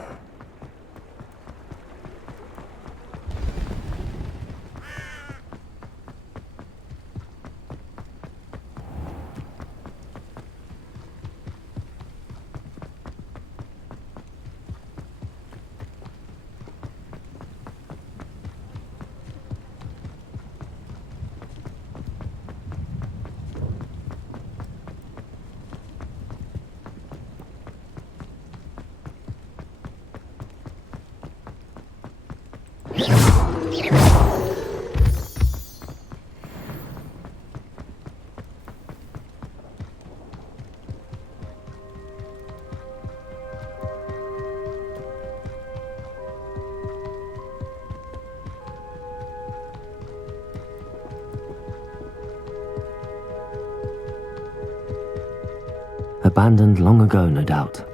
Abandoned long ago, no doubt.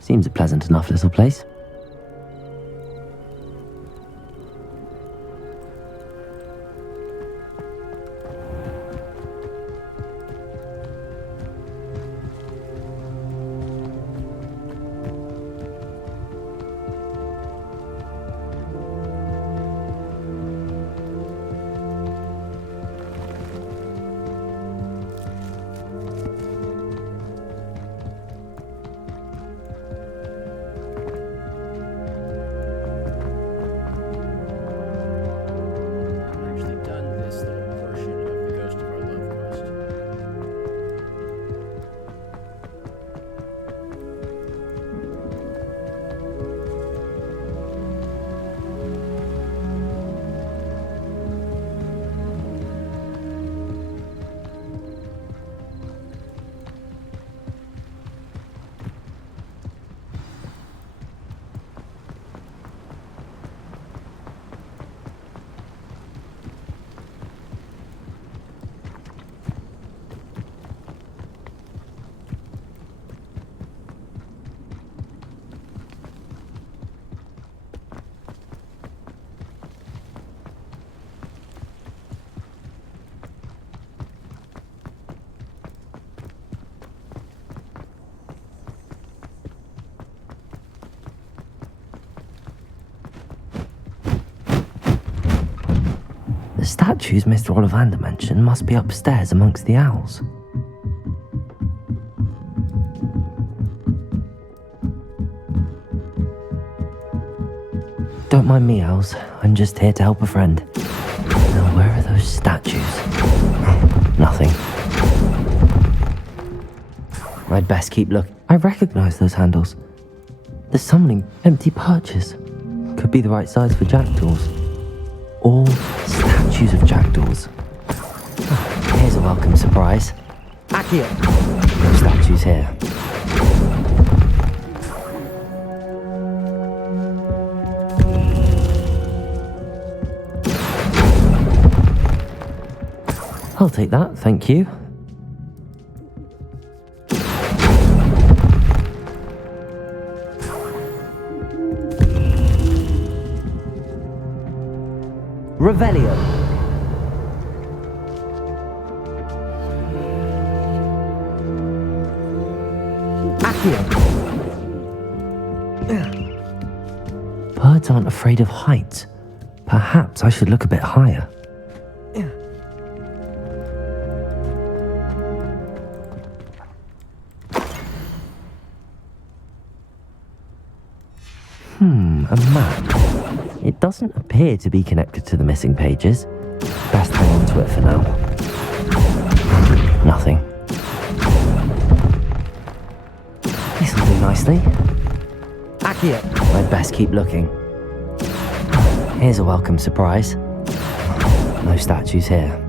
Seems a pleasant enough little place. statues Mr. Ollivander mentioned must be upstairs amongst the owls. Don't mind me, owls. I'm just here to help a friend. Now, where are those statues? Nothing. I'd best keep looking. I recognize those handles. There's summoning empty perches. Could be the right size for jackdaws. All statues of jackdaws. Here's a welcome surprise. Accio! No statues here. I'll take that, thank you. Revelio. Accio. Birds aren't afraid of heights. Perhaps I should look a bit higher. A map. It doesn't appear to be connected to the missing pages. Best hang on to it for now. Nothing. This'll do nicely. Accio! I'd best keep looking. Here's a welcome surprise. No statues here.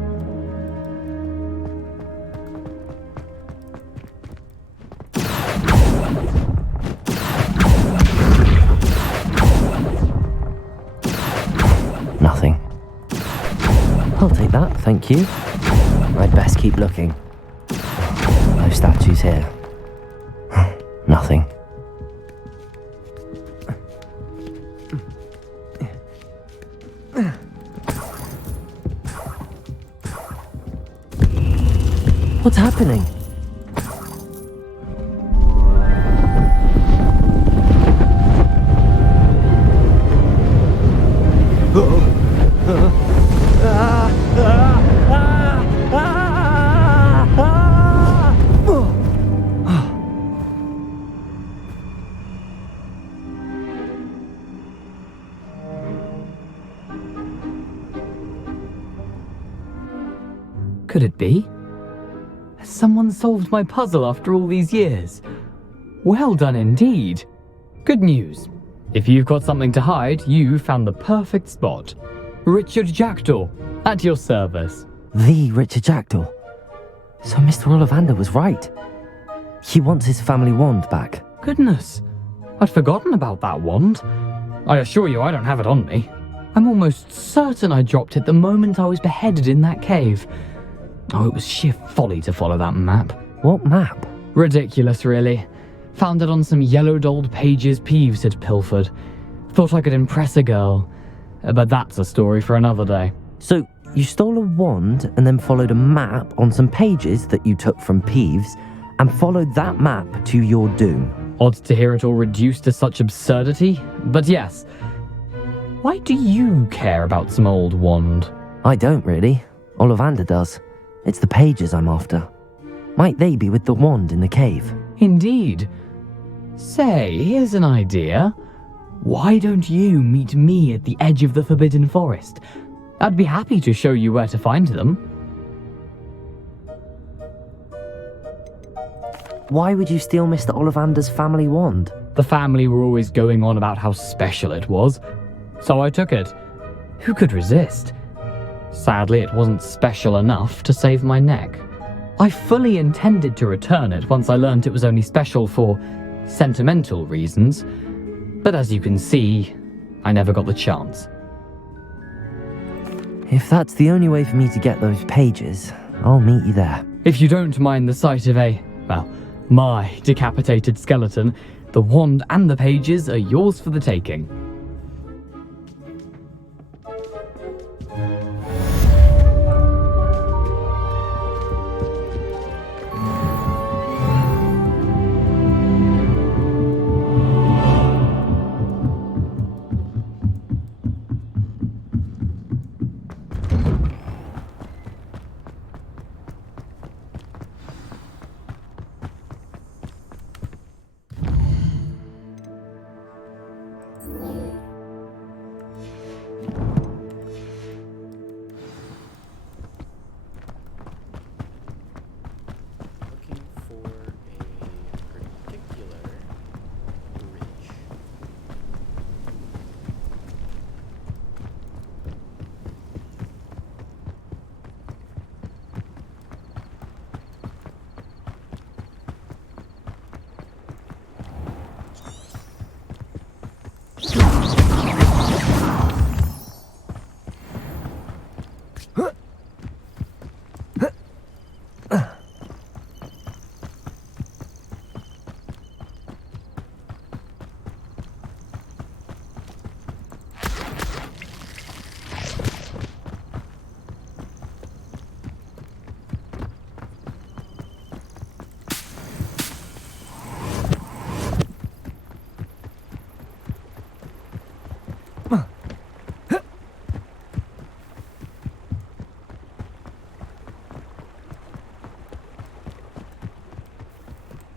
Nothing. I'll take that, thank you. I'd best keep looking. No statues here. Nothing. What's happening? Could it be? Has someone solved my puzzle after all these years? Well done indeed. Good news. If you've got something to hide, you found the perfect spot. Richard Jackdaw, at your service. The Richard Jackdaw. So Mr. Ollivander was right. He wants his family wand back. Goodness, I'd forgotten about that wand. I assure you I don't have it on me. I'm almost certain I dropped it the moment I was beheaded in that cave. Oh, it was sheer folly to follow that map. What map? Ridiculous, really. Found it on some yellowed old pages Peeves had pilfered. Thought I could impress a girl. But that's a story for another day. So, you stole a wand and then followed a map on some pages that you took from Peeves and followed that map to your doom. Odd to hear it all reduced to such absurdity, but yes. Why do you care about some old wand? I don't really. Ollivander does. It's the pages I'm after. Might they be with the wand in the cave? Indeed. Say, here's an idea. Why don't you meet me at the edge of the Forbidden Forest? I'd be happy to show you where to find them. Why would you steal Mr. Ollivander's family wand? The family were always going on about how special it was, so I took it. Who could resist? Sadly, it wasn't special enough to save my neck. I fully intended to return it once I learned it was only special for sentimental reasons, but as you can see, I never got the chance. If that's the only way for me to get those pages, I'll meet you there. If you don't mind the sight of my decapitated skeleton, the wand and the pages are yours for the taking.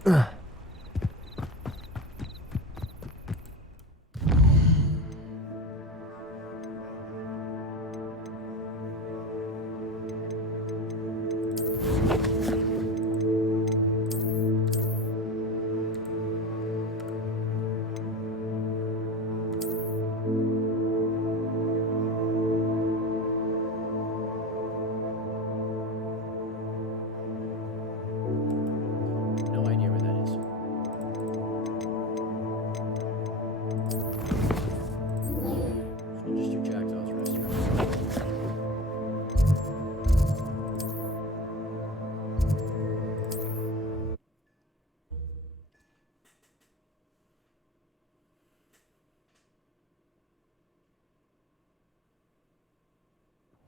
No idea where that is. We'll just do Jackdaw's restaurant.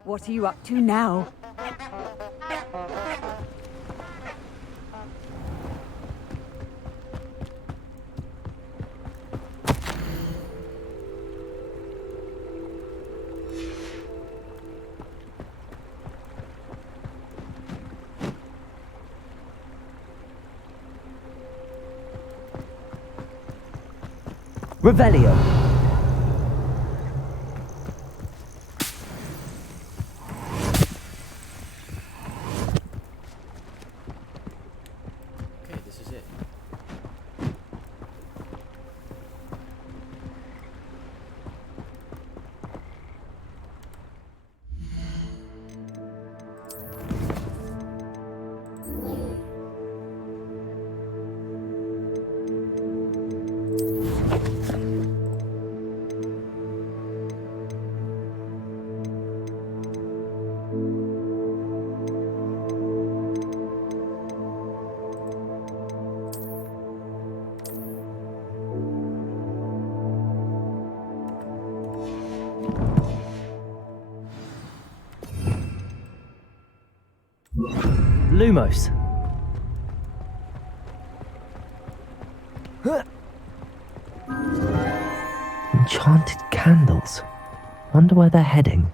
What are you up to now? Revelio. Okay, this is it. Lumos. Enchanted candles. Wonder where they're heading.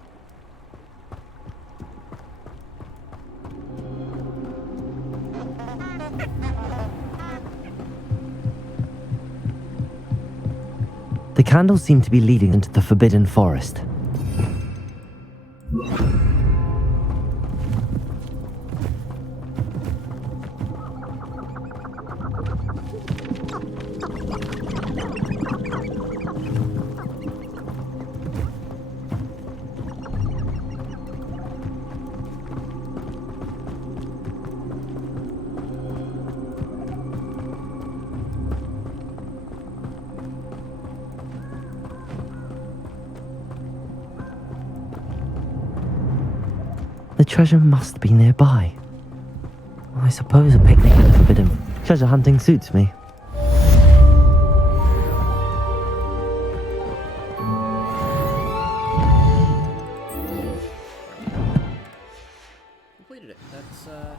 The candles seem to be leading into the Forbidden Forest. The treasure must be nearby. I suppose a picnic at the Forbidden treasure hunting suits me. Completed it. That's was a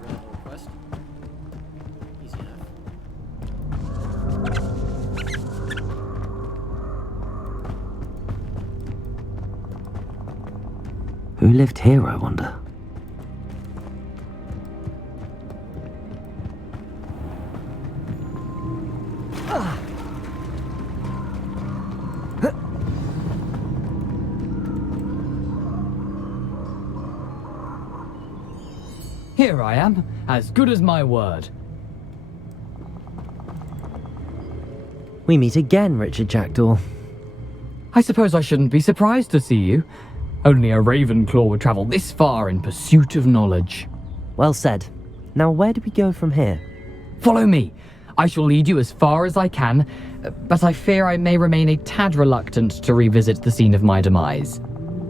real little quest. Easy enough. Who lived here, I wonder? Here I am, as good as my word. We meet again, Richard Jackdaw. I suppose I shouldn't be surprised to see you. Only a Ravenclaw would travel this far in pursuit of knowledge. Well said. Now where do we go from here? Follow me. I shall lead you as far as I can, but I fear I may remain a tad reluctant to revisit the scene of my demise.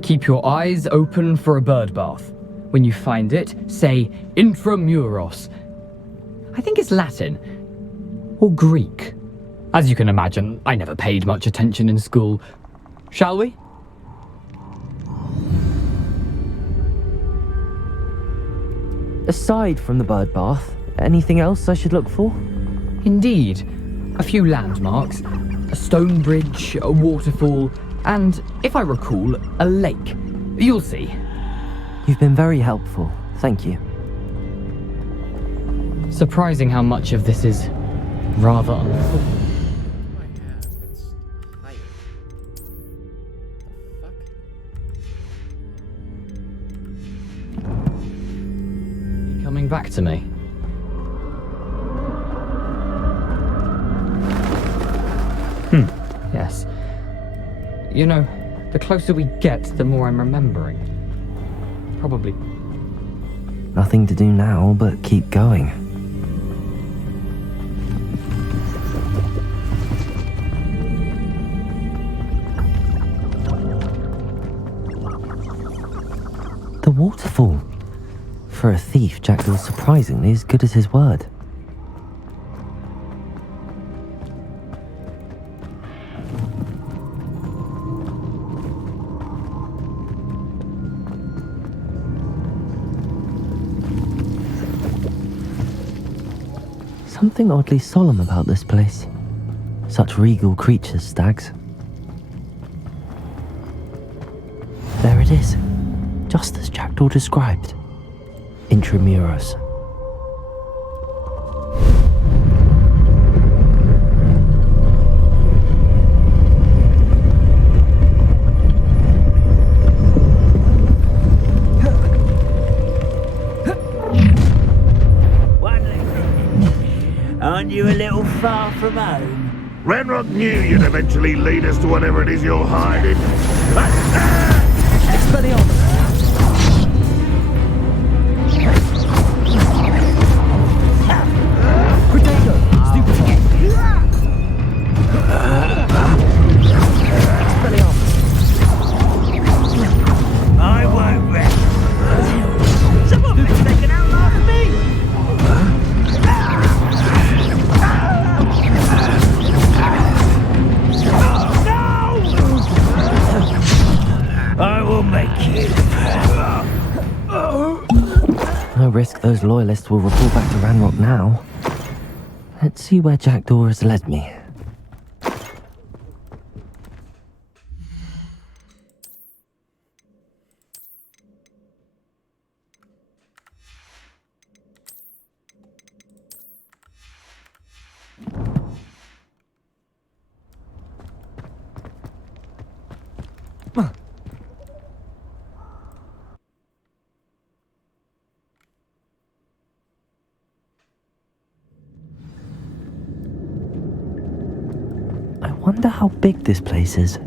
Keep your eyes open for a bird bath. When you find it, say intramuros. I think it's Latin. Or Greek. As you can imagine, I never paid much attention in school. Shall we? Aside from the bird bath, anything else I should look for? Indeed. A few landmarks, a stone bridge, a waterfall, and, if I recall, a lake. You'll see. You've been very helpful. Thank you. Surprising how much of this is rather coming back to me. Yes. You know, the closer we get, the more I'm remembering. Probably. Nothing to do now but keep going. The waterfall. For a thief, Jackdaw's surprisingly as good as his word. Something oddly solemn about this place. Such regal creatures, stags. There it is, just as Jackdaw described. Intramuros. Aren't you a little far from home? Ranrock knew you'd eventually lead us to whatever it is you're hiding. I won't rest. Someone thinks they can outlast me. I will make you. No risk those loyalists will report back to Ranrock now. Let's see where Jackdaw has led me. I wonder how big this place is.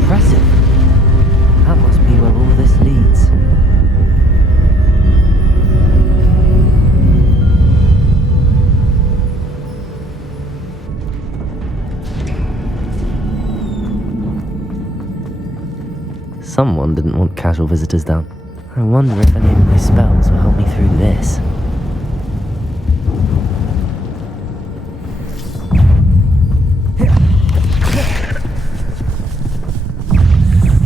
Impressive. That must be where all this leads. Someone didn't want casual visitors down. I wonder if any of my spells will help me through this.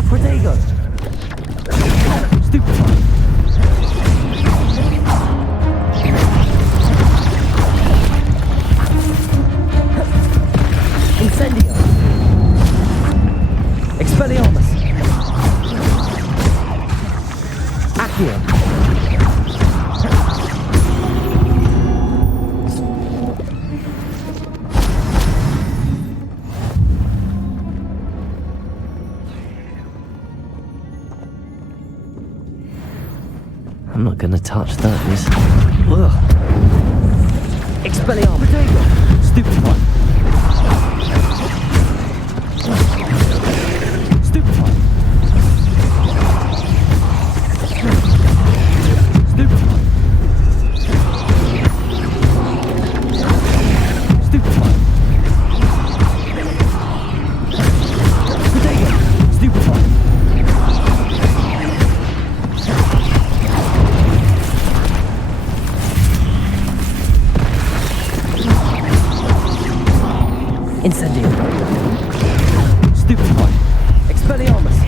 Protego! Stupefy! Incendio! Expelliarmus! Accio! I'm not gonna touch those. Ugh. Expelliarmus! Protego! Stupefy! Stupefy! Incendio! Stupefy! Expelliarmus!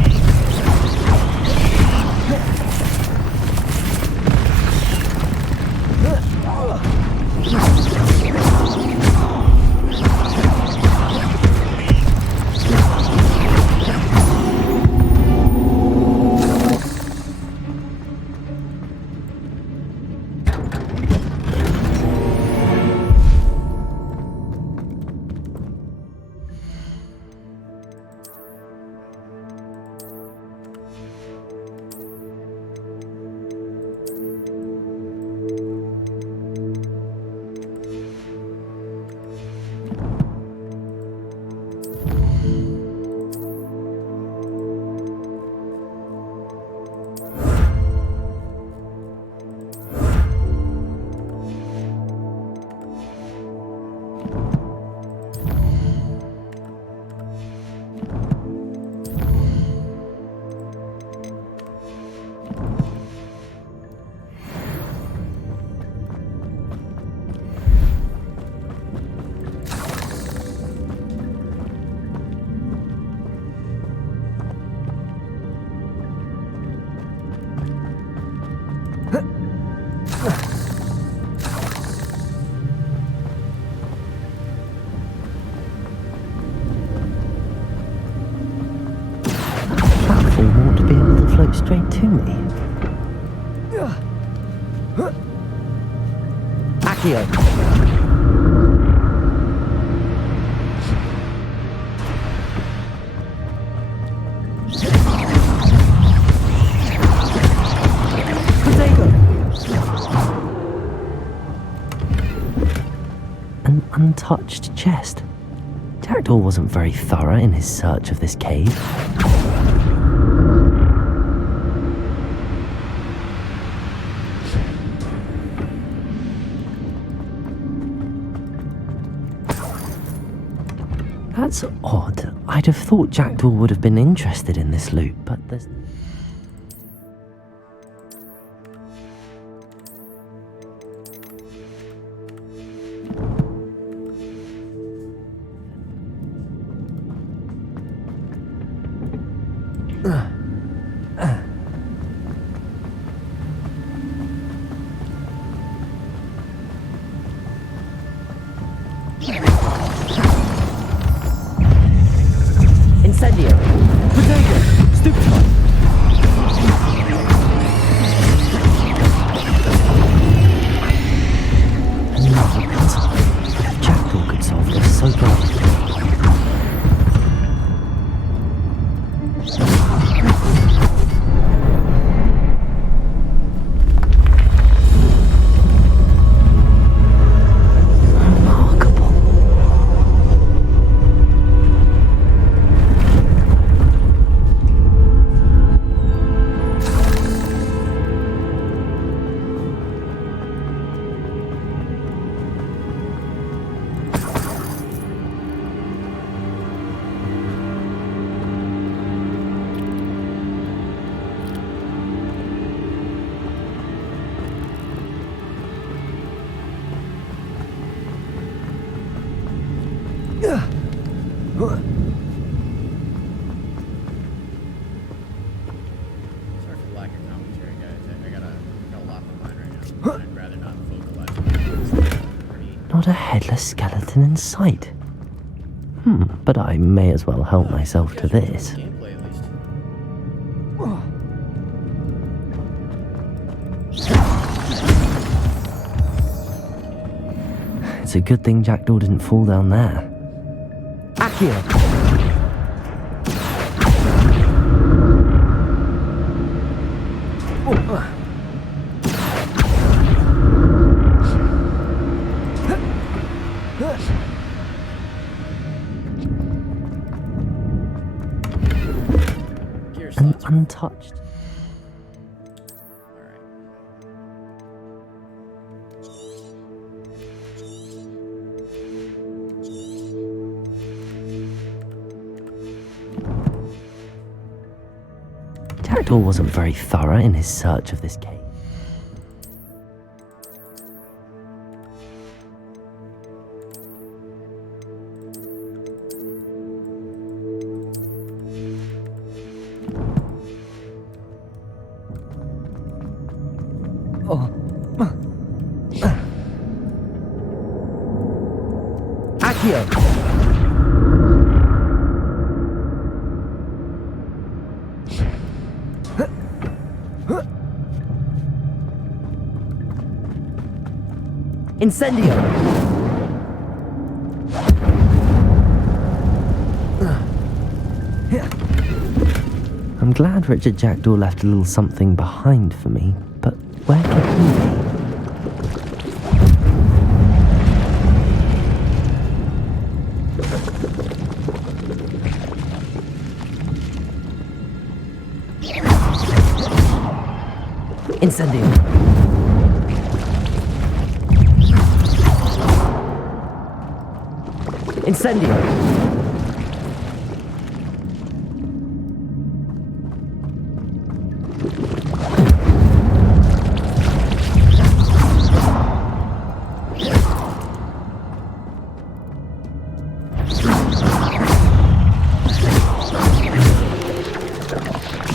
go straight to me. Accio! An untouched chest. Jackdaw wasn't very thorough in his search of this cave. That's odd. I'd have thought Jackdaw would have been interested in this loot, but there's... Incendio! Potato! Stupefy! Another puzzle. If Jackdaw could solve this so well. Not a headless skeleton in sight. But I may as well help myself to this. It's a good thing Jackdaw didn't fall down there. Accio! And untouched. Jackdaw wasn't very thorough in his search of this cave. Accio! Incendio! I'm glad Richard Jackdaw left a little something behind for me, but where could he be? Incendio! Incendio!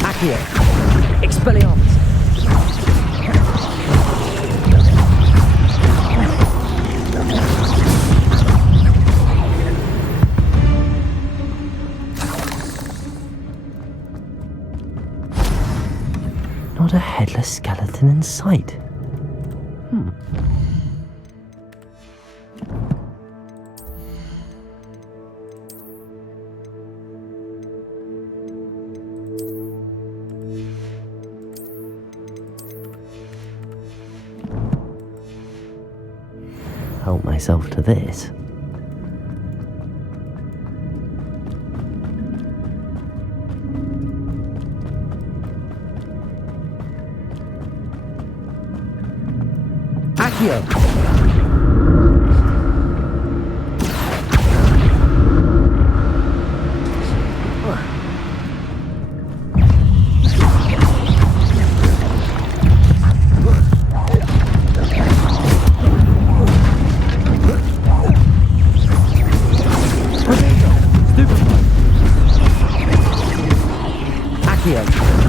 Accio! Expelliarmus! headless skeleton in sight. Help myself to this. Accio!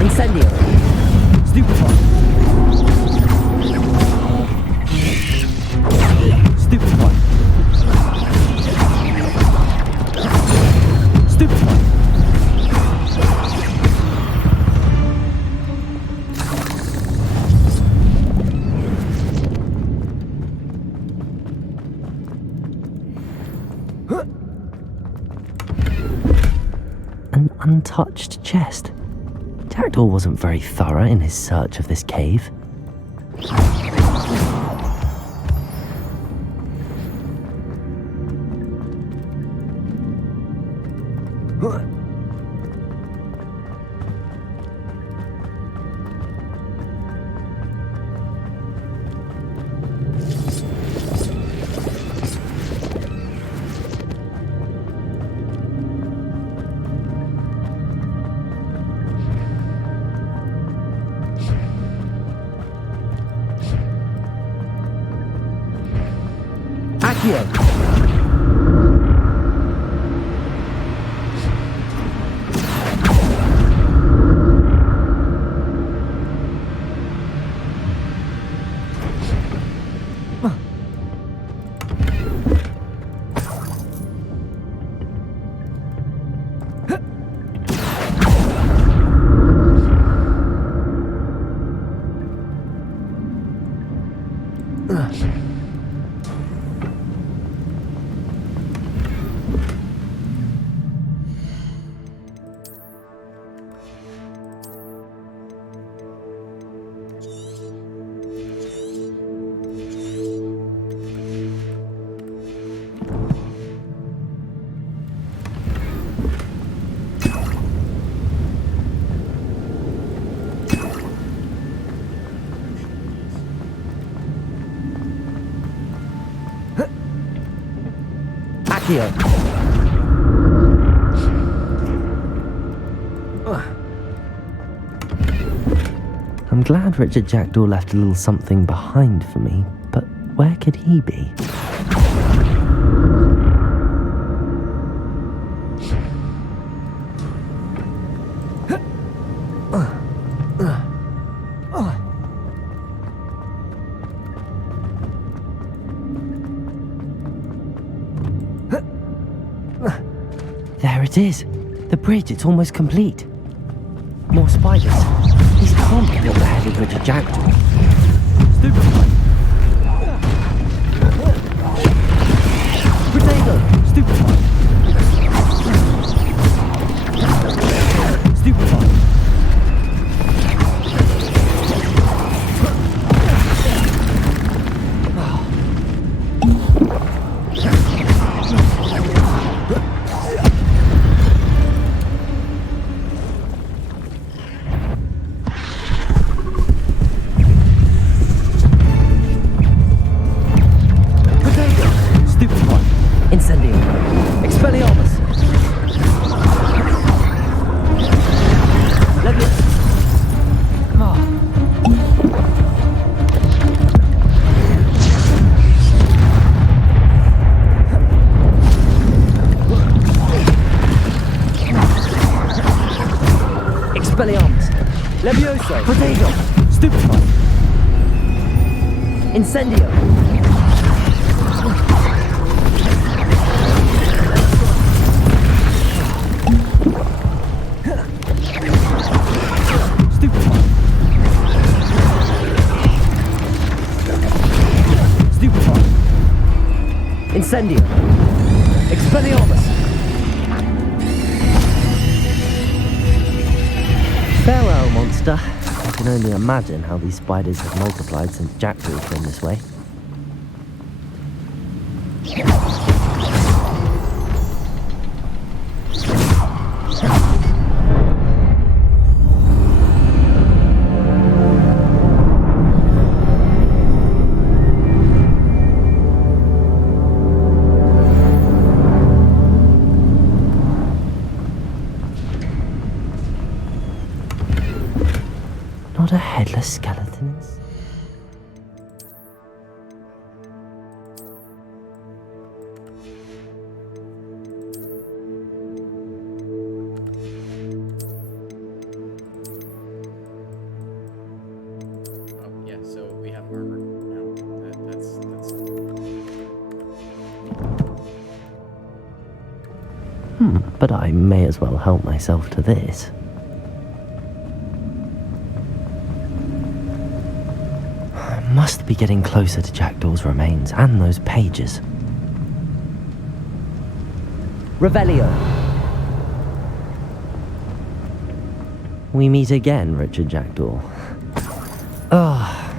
Incendio! Stupefy! Stupefy! Stupefy! An untouched chest. Jackdaw wasn't very thorough in his search of this cave. Accio! Accio! I'm glad Richard Jackdaw left a little something behind for me, but where could he be? There it is. The bridge, it's almost complete. More spiders. These can't be the head of Richard Jackdaw. Stupefy! Potato! Stupefy! Stupefy! Incendio! Expelliarmus! Leviosa! Expelliarmus! Leviosa! Potato! Stupefy! Incendio! Incendio! Expelliarmus! Farewell, monster. I can only imagine how these spiders have multiplied since Jackdaw came this way. Not a headless skeleton. Oh, yeah, so we have armor now. That's... But I may as well help myself to this. I must be getting closer to Jackdaw's remains and those pages. Revelio! We meet again, Richard Jackdaw. Ah,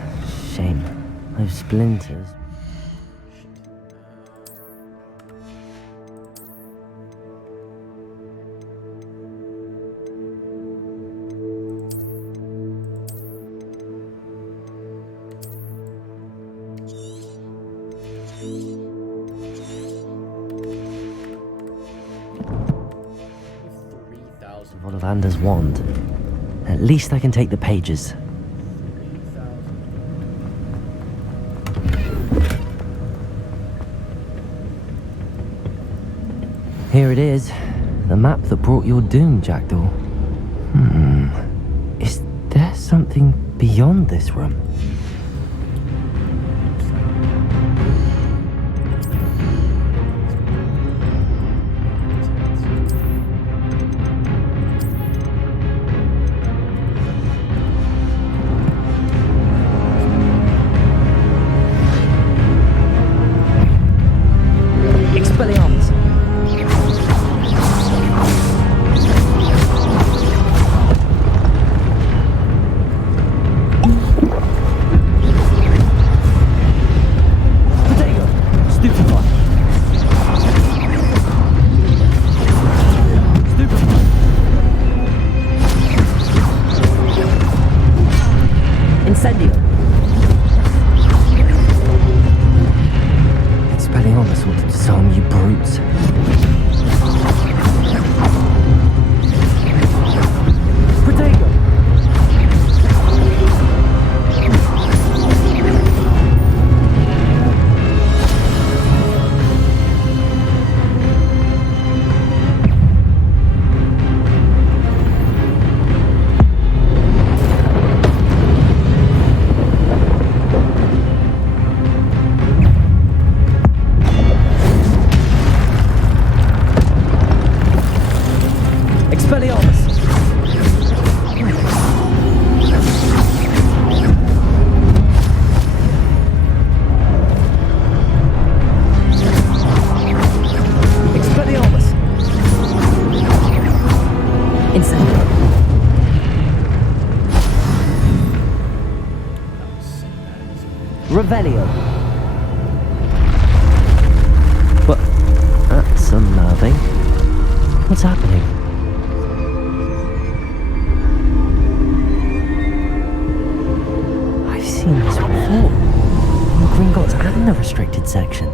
shame. Those splinters. Volavander's wand. At least I can take the pages. Here it is. The map that brought your doom, Jackdaw. Is there something beyond this room? Expelliarmus! Incendio! Expelliarmus will disarm you brutes. Protego! Expelliarmus! Expelliarmus! Incendio! Revelio! What? That's unnerving. What's happening? I've seen this before. In Gringotts and the restricted section.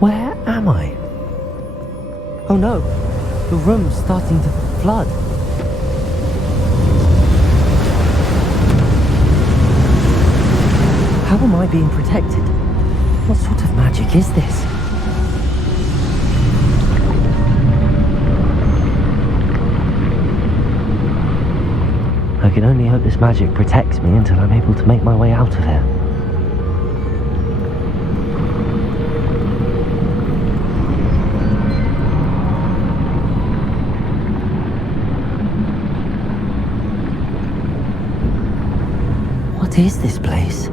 Where am I? Oh no, the room's starting to flood. How am I being protected? What sort of magic is this? I can only hope this magic protects me until I'm able to make my way out of here. What is this place?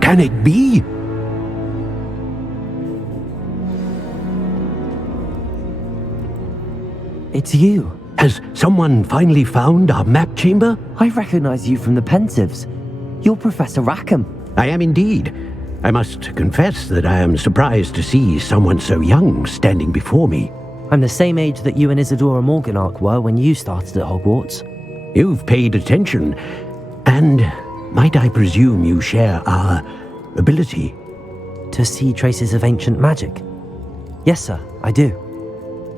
Can it be? It's you. Has someone finally found our map chamber? I recognize you from the Pensieves. You're Professor Rackham. I am indeed. I must confess that I am surprised to see someone so young standing before me. I'm the same age that you and Isadora Morganach were when you started at Hogwarts. You've paid attention, and might I presume you share our ability? To see traces of ancient magic? Yes, sir, I do.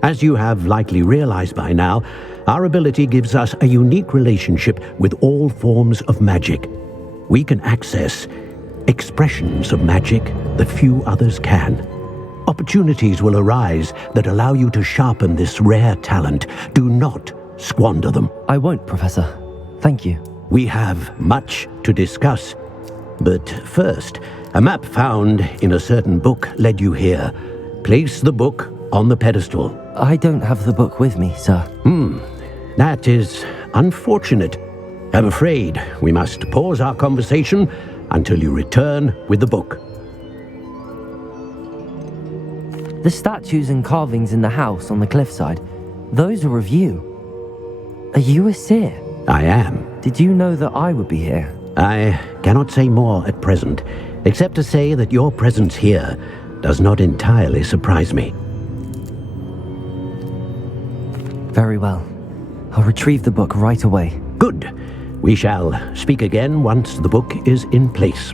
As you have likely realized by now, our ability gives us a unique relationship with all forms of magic. We can access expressions of magic that few others can. Opportunities will arise that allow you to sharpen this rare talent. Do not squander them. I won't, Professor. Thank you. We have much to discuss. But first, a map found in a certain book led you here. Place the book on the pedestal. I don't have the book with me, sir. That is unfortunate. I'm afraid we must pause our conversation until you return with the book. The statues and carvings in the house on the cliffside, those are of you. Are you a seer? I am. Did you know that I would be here? I cannot say more at present, except to say that your presence here does not entirely surprise me. Very well. I'll retrieve the book right away. Good. We shall speak again once the book is in place.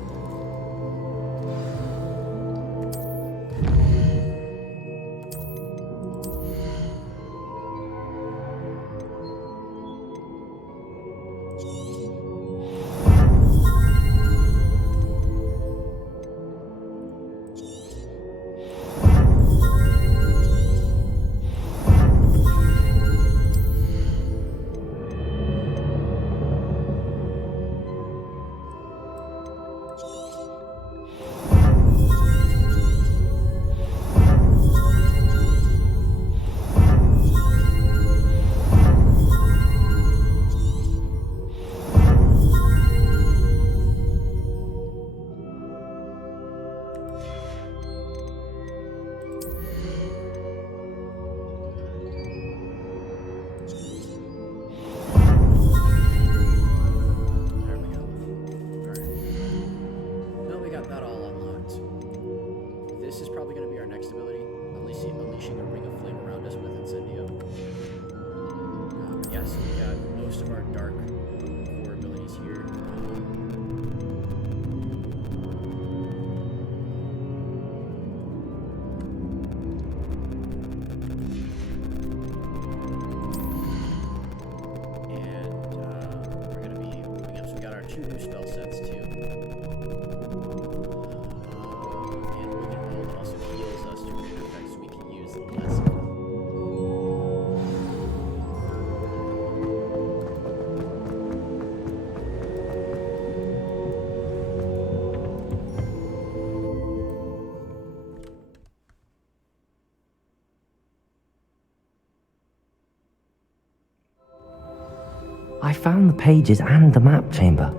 I found the pages and the map chamber.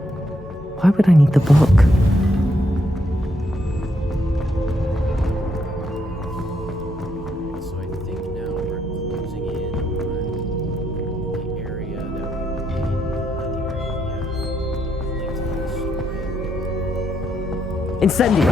Why would I need the book? So I think now we're closing in on the area that we would need, not the area, the Incendio!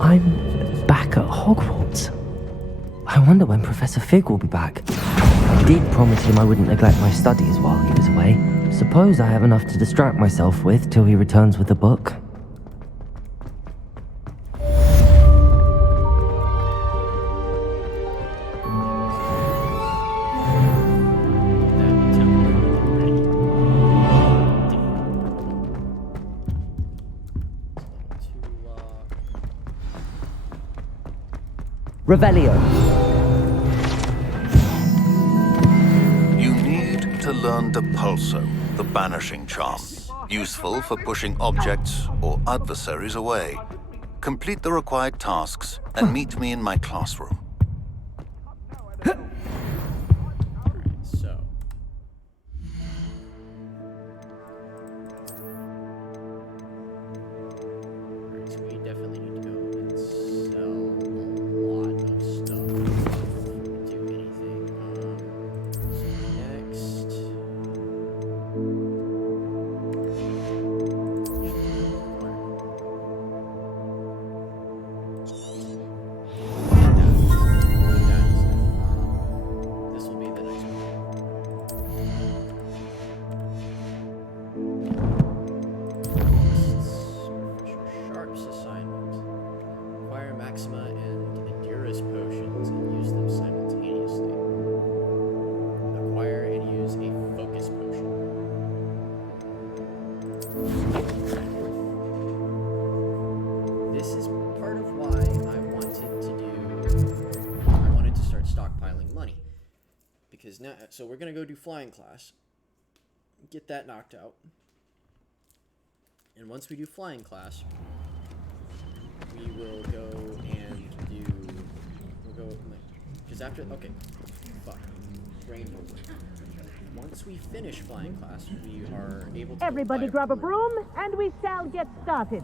I'm back at Hogwarts. I wonder when Professor Fig will be back. I did promise him I wouldn't neglect my studies while he was away. Suppose I have enough to distract myself with till he returns with a book. Revelio. You need to learn the Pulso, the banishing charm. Useful for pushing objects or adversaries away. Complete the required tasks and meet me in my classroom. Now, so we're gonna go do flying class, get that knocked out, and once we do flying class, we will go and do. We'll go because after brain. Once we finish flying class, we are able to. Everybody grab a broom, and we shall get started.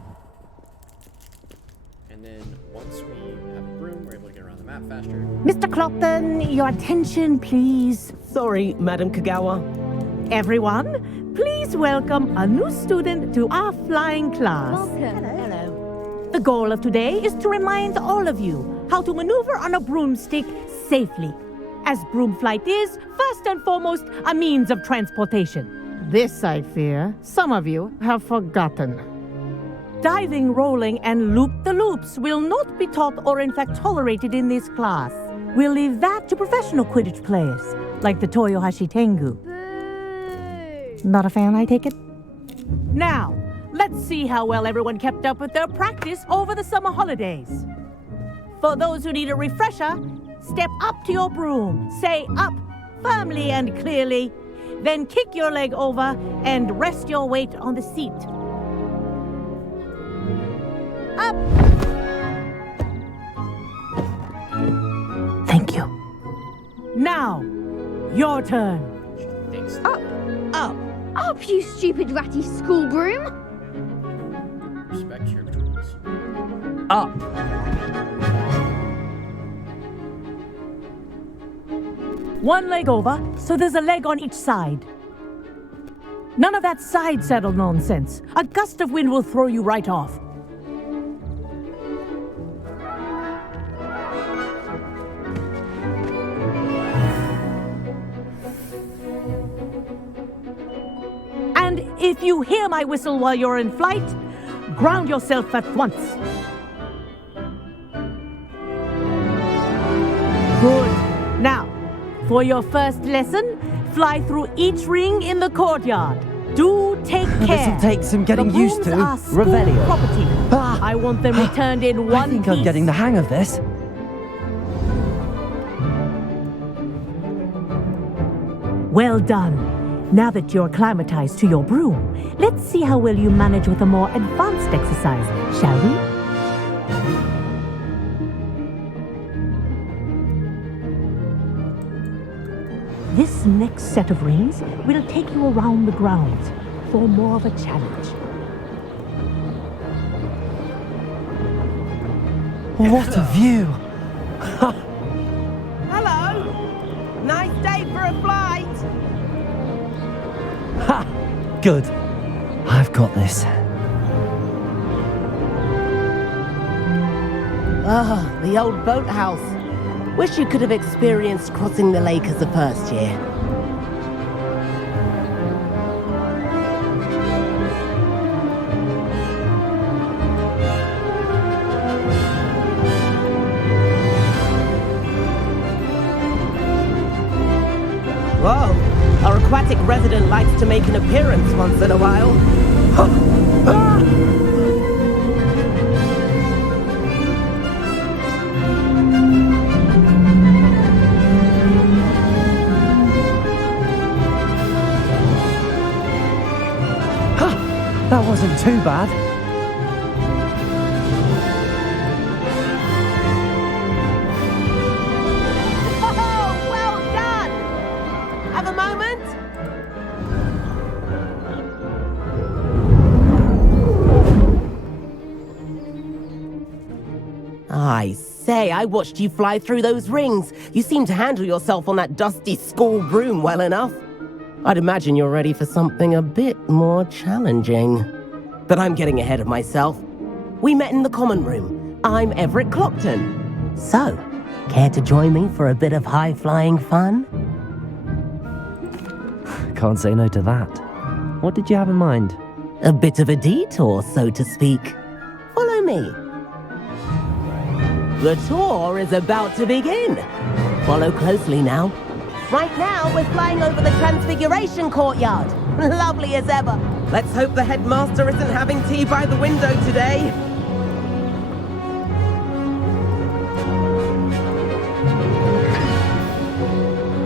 And then once we have a broom, we're able to get around the map faster. Mr. Clopton, your attention, please. Sorry, Madam Kagawa. Everyone, please welcome a new student to our flying class. Welcome. Hello. The goal of today is to remind all of you how to maneuver on a broomstick safely, as broom flight is, first and foremost, a means of transportation. This, I fear, some of you have forgotten. Diving, rolling, and loop-the-loops will not be taught or in fact tolerated in this class. We'll leave that to professional Quidditch players, like the Toyohashi Tengu. Not a fan, I take it? Now, let's see how well everyone kept up with their practice over the summer holidays. For those who need a refresher, step up to your broom, say up firmly and clearly, then kick your leg over and rest your weight on the seat. Up! Thank you. Now, your turn. Up, up, up, you stupid ratty school broom! Respect your tools. Up! One leg over, so there's a leg on each side. None of that side saddle nonsense. A gust of wind will throw you right off. And if you hear my whistle while you're in flight, ground yourself at once. Good. Now, for your first lesson, fly through each ring in the courtyard. Do take care. This'll take some getting the used to. brooms are school Revelio. property. I want them returned in one I think piece. I'm getting the hang of this. Well done. Now that you're acclimatized to your broom, let's see how well you manage with a more advanced exercise, shall we? This next set of rings will take you around the grounds for more of a challenge. What a view! Hello! Nice day for a flight! Ha! Good. I've got this. Ah, the old boathouse. Wish you could have experienced crossing the lake as a first year. Whoa, our aquatic resident likes to make an appearance once in a while. That wasn't too bad. Oh, well done! Have a moment? I say, I watched you fly through those rings. You seem to handle yourself on that dusty school broom well enough. I'd imagine you're ready for something a bit more challenging. But I'm getting ahead of myself. We met in the common room. I'm Everett Clopton. So, care to join me for a bit of high-flying fun? Can't say no to that. What did you have in mind? A bit of a detour, so to speak. Follow me. The tour is about to begin. Follow closely now. Right now, we're flying over the Transfiguration Courtyard. Lovely as ever. Let's hope the headmaster isn't having tea by the window today.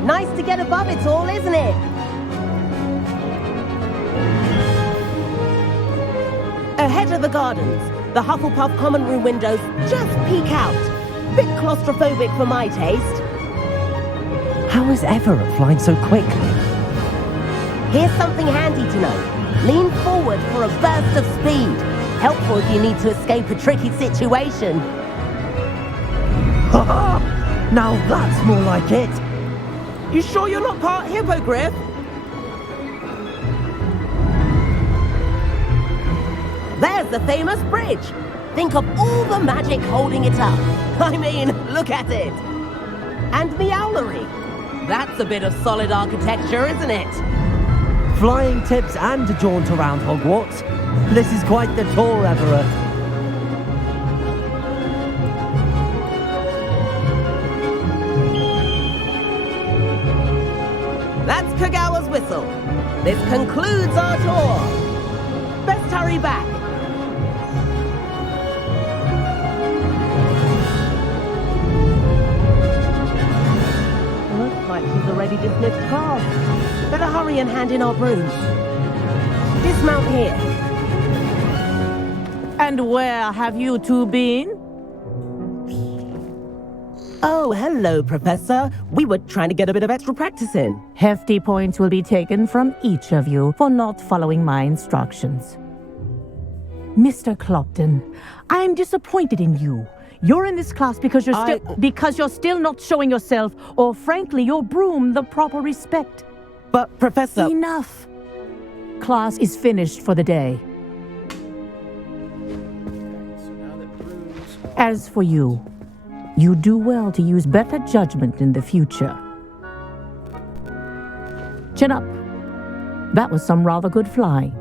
Nice to get above it all, isn't it? Ahead of the gardens, the Hufflepuff common room windows just peek out. Bit claustrophobic for my taste. How is Everett flying so quickly? Here's something handy to know. Lean forward for a burst of speed. Helpful if you need to escape a tricky situation. Now that's more like it. You sure you're not part hippogriff? There's the famous bridge. Think of all the magic holding it up. I mean, look at it. And the owlery. That's a bit of solid architecture, isn't it? Flying tips and a jaunt around Hogwarts. This is quite the tour, Everett. That's Kagawa's whistle. This concludes our tour. Best hurry back. Looks like she's already dismissed class. Better hurry and hand in our brooms. Dismount here. And where have you two been? Oh, hello, Professor. We were trying to get a bit of extra practice in. Hefty points will be taken from each of you for not following my instructions. Mr. Clopton, I am disappointed in you. You're in this class because you're still not showing yourself, or frankly, your broom the proper respect. But, Professor... Enough. Class is finished for the day. As for you, you do well to use better judgment in the future. Chin up. That was some rather good flying.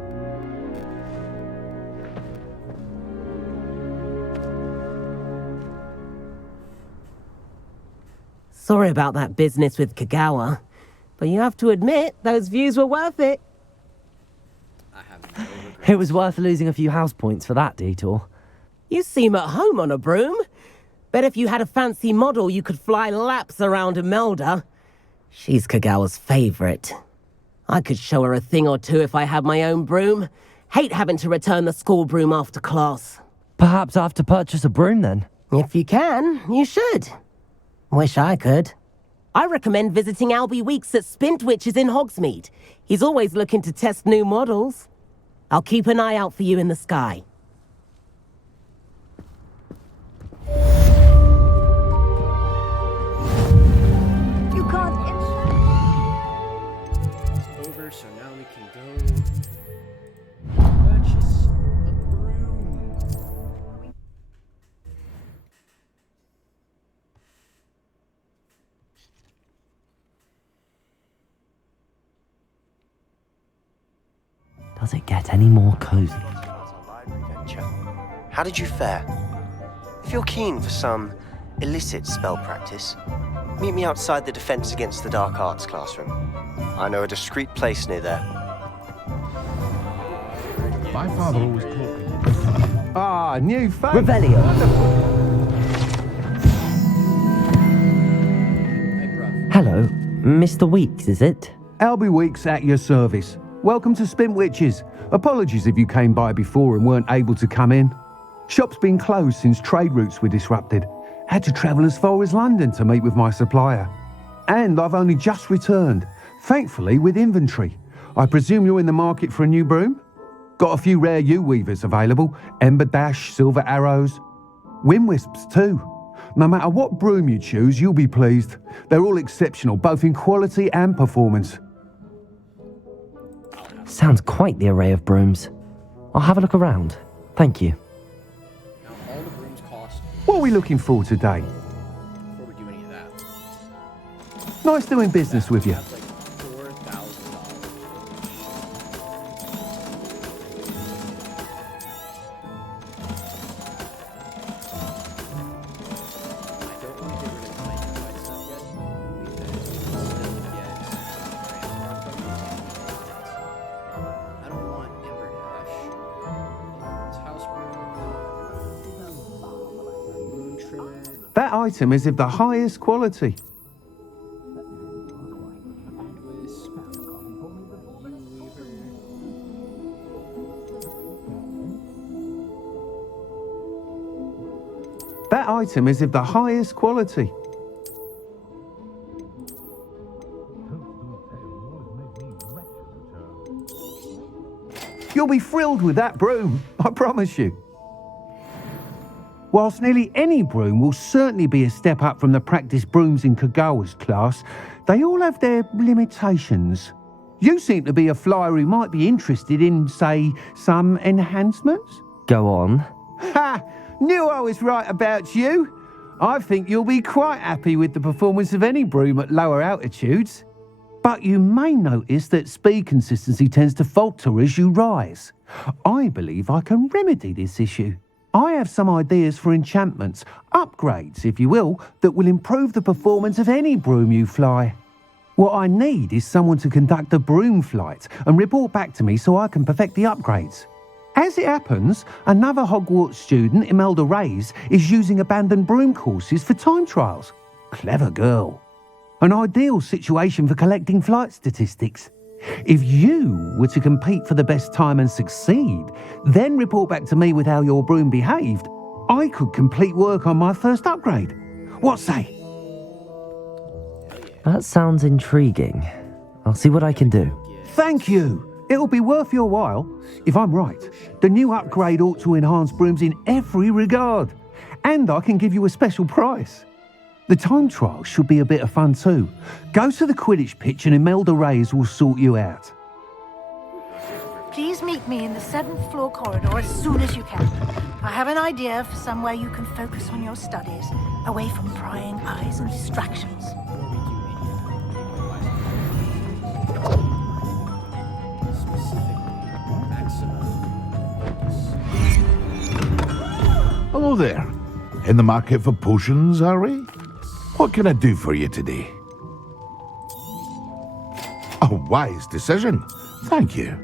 Sorry about that business with Kagawa, but you have to admit, those views were worth it. It was worth losing a few house points for that detour. You seem at home on a broom. Bet if you had a fancy model, you could fly laps around Imelda. She's Kagawa's favorite. I could show her a thing or two if I had my own broom. Hate having to return the school broom after class. Perhaps I have to purchase a broom then? If you can, you should. Wish I could. I recommend visiting Albie Weeks at Spintwitches in Hogsmeade. He's always looking to test new models. I'll keep an eye out for you in the sky. You can't. It's over, so now we can go purchase a broom. Does it get any more cozy? How did you fare? If you're keen for some illicit spell practice, meet me outside the Defense Against the Dark Arts classroom. I know a discreet place near there. My father always taught me. Ah, new face. Revelio. Hello, Mr. Weeks, is it? Albie Weeks at your service. Welcome to Spintwitches. Apologies if you came by before and weren't able to come in. Shop's been closed since trade routes were disrupted. Had to travel as far as London to meet with my supplier. And I've only just returned, thankfully with inventory. I presume you're in the market for a new broom? Got a few rare U-weavers available, Ember Dash, Silver Arrows, Wind Wisps too. No matter what broom you choose, you'll be pleased. They're all exceptional, both in quality and performance. Sounds quite the array of brooms. I'll have a look around. Thank you. Now all the brooms cost. What are we looking for today? Before we do any of that. Nice doing business with you. That's like $4,000. That item is of the highest quality. That item is of the highest quality. You'll be thrilled with that broom, I promise you. Whilst nearly any broom will certainly be a step up from the practice brooms in Kagawa's class, they all have their limitations. You seem to be a flyer who might be interested in, say, some enhancements? Go on. Ha! Knew I was right about you. I think you'll be quite happy with the performance of any broom at lower altitudes. But you may notice that speed consistency tends to falter as you rise. I believe I can remedy this issue. I have some ideas for enchantments, upgrades, if you will, that will improve the performance of any broom you fly. What I need is someone to conduct a broom flight and report back to me so I can perfect the upgrades. As it happens, another Hogwarts student, Imelda Reyes, is using abandoned broom courses for time trials. Clever girl. An ideal situation for collecting flight statistics. If you were to compete for the best time and succeed, then report back to me with how your broom behaved, I could complete work on my first upgrade. What say? That sounds intriguing. I'll see what I can do. Thank you. It'll be worth your while. If I'm right, the new upgrade ought to enhance brooms in every regard. And I can give you a special price. The time trial should be a bit of fun too. Go to the Quidditch pitch and Imelda Reyes will sort you out. Please meet me in the 7th floor corridor as soon as you can. I have an idea for somewhere you can focus on your studies, away from prying eyes and distractions. Hello there. In the market for potions, are we? What can I do for you today? A wise decision. Thank you.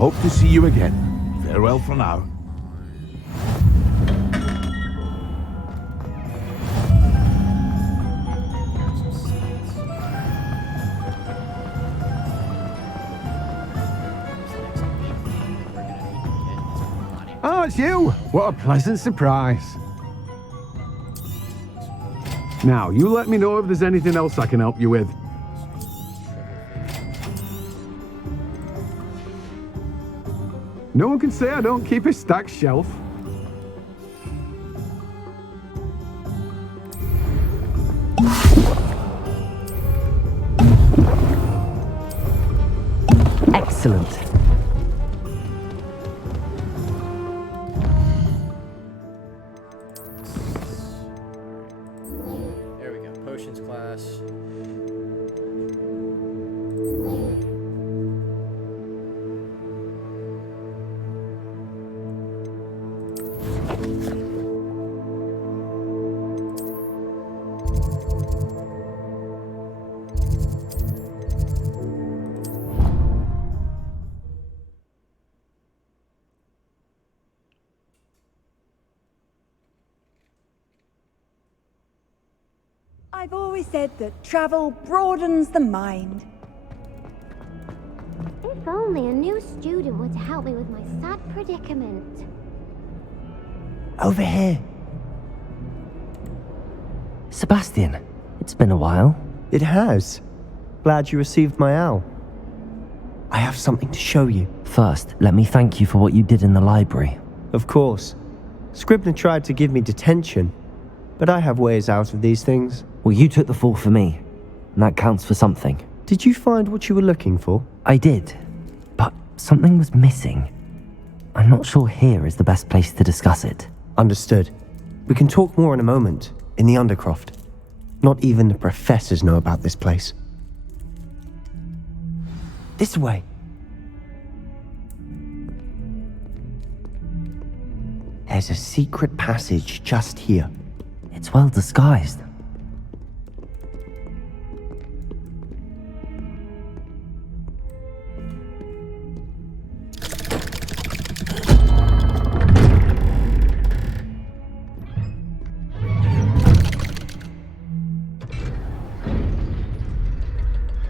hope to see you again. Farewell for now. Oh, it's you! What a pleasant surprise. Now, you let me know if there's anything else I can help you with. No one can say I don't keep a stacked shelf. Excellent. There we go. Potions class. I've always said that travel broadens the mind. If only a new student were to help me with my sad predicament. Over here. Sebastian, it's been a while. It has. Glad you received my owl. I have something to show you. First, let me thank you for what you did in the library. Of course. Scribner tried to give me detention, but I have ways out of these things. Well, you took the fall for me, and that counts for something. Did you find what you were looking for? I did, but something was missing. I'm not sure here is the best place to discuss it. Understood. We can talk more in a moment, in the Undercroft. Not even the professors know about this place. This way. There's a secret passage just here. It's well disguised.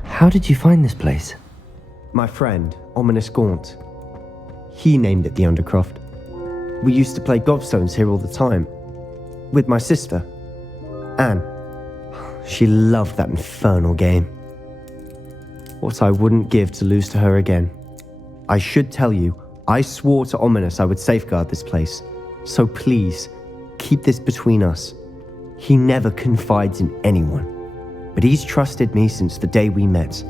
How did you find this place? My friend, Ominous Gaunt. He named it the Undercroft. We used to play gobstones here all the time. With my sister, Anne. She loved that infernal game. What I wouldn't give to lose to her again. I should tell you, I swore to Ominous I would safeguard this place. So please, keep this between us. He never confides in anyone. But he's trusted me since the day we met.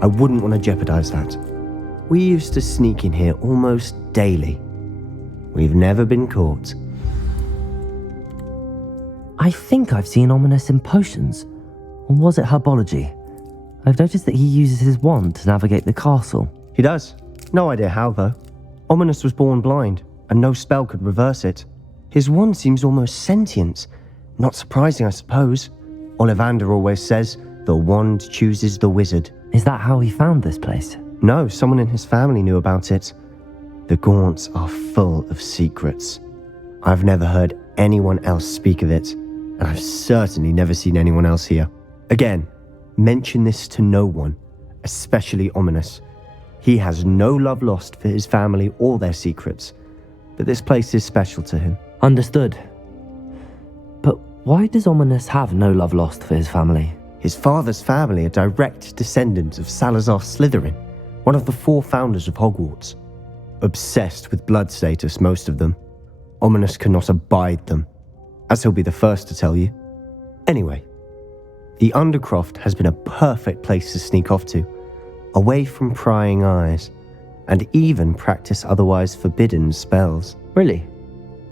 I wouldn't want to jeopardize that. We used to sneak in here almost daily. We've never been caught. I think I've seen Ominous in potions. Or was it herbology? I've noticed that he uses his wand to navigate the castle. He does. No idea how, though. Ominous was born blind, and no spell could reverse it. His wand seems almost sentient. Not surprising, I suppose. Ollivander always says, the wand chooses the wizard. Is that how he found this place? No, someone in his family knew about it. The Gaunts are full of secrets. I've never heard anyone else speak of it, and I've certainly never seen anyone else here. Again, mention this to no one, especially Ominous. He has no love lost for his family or their secrets, but this place is special to him. Understood. But why does Ominous have no love lost for his family? His father's family are direct descendants of Salazar Slytherin, one of the 4 founders of Hogwarts. Obsessed with blood status, most of them. Ominous cannot abide them, as he'll be the first to tell you. Anyway, the Undercroft has been a perfect place to sneak off to, away from prying eyes, and even practice otherwise forbidden spells. Really?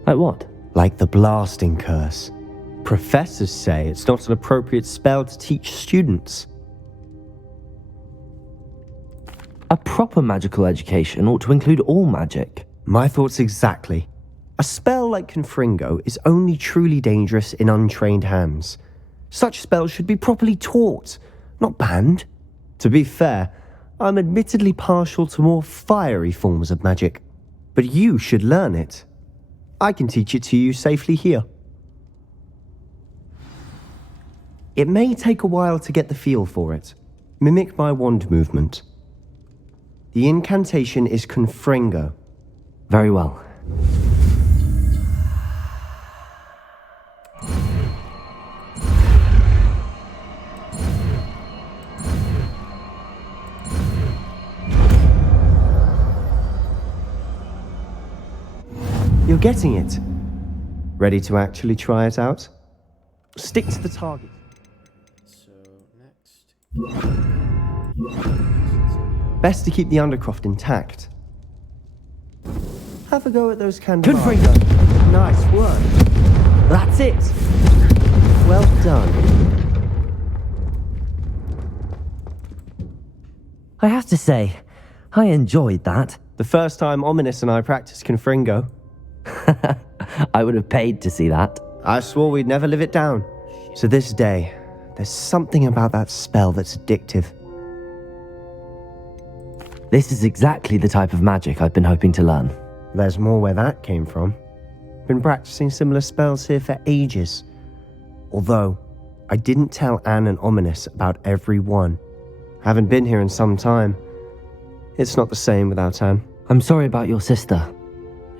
Like what? Like the Blasting Curse. Professors say it's not an appropriate spell to teach students. A proper magical education ought to include all magic. My thoughts exactly. A spell like Confringo is only truly dangerous in untrained hands. Such spells should be properly taught, not banned. To be fair, I'm admittedly partial to more fiery forms of magic, but you should learn it. I can teach it to you safely here. It may take a while to get the feel for it. Mimic my wand movement. The incantation is Confringo. Very well. You're getting it. Ready to actually try it out? Stick to the target. Best to keep the Undercroft intact. Have a go at those candles. Confringo! Nice work. That's it! Well done. I have to say, I enjoyed that. The first time Ominous and I practiced Confringo. I would have paid to see that. I swore we'd never live it down. To this day, there's something about that spell that's addictive. This is exactly the type of magic I've been hoping to learn. There's more where that came from. Been practicing similar spells here for ages. Although, I didn't tell Anne and Ominous about every one. Haven't been here in some time. It's not the same without Anne. I'm sorry about your sister.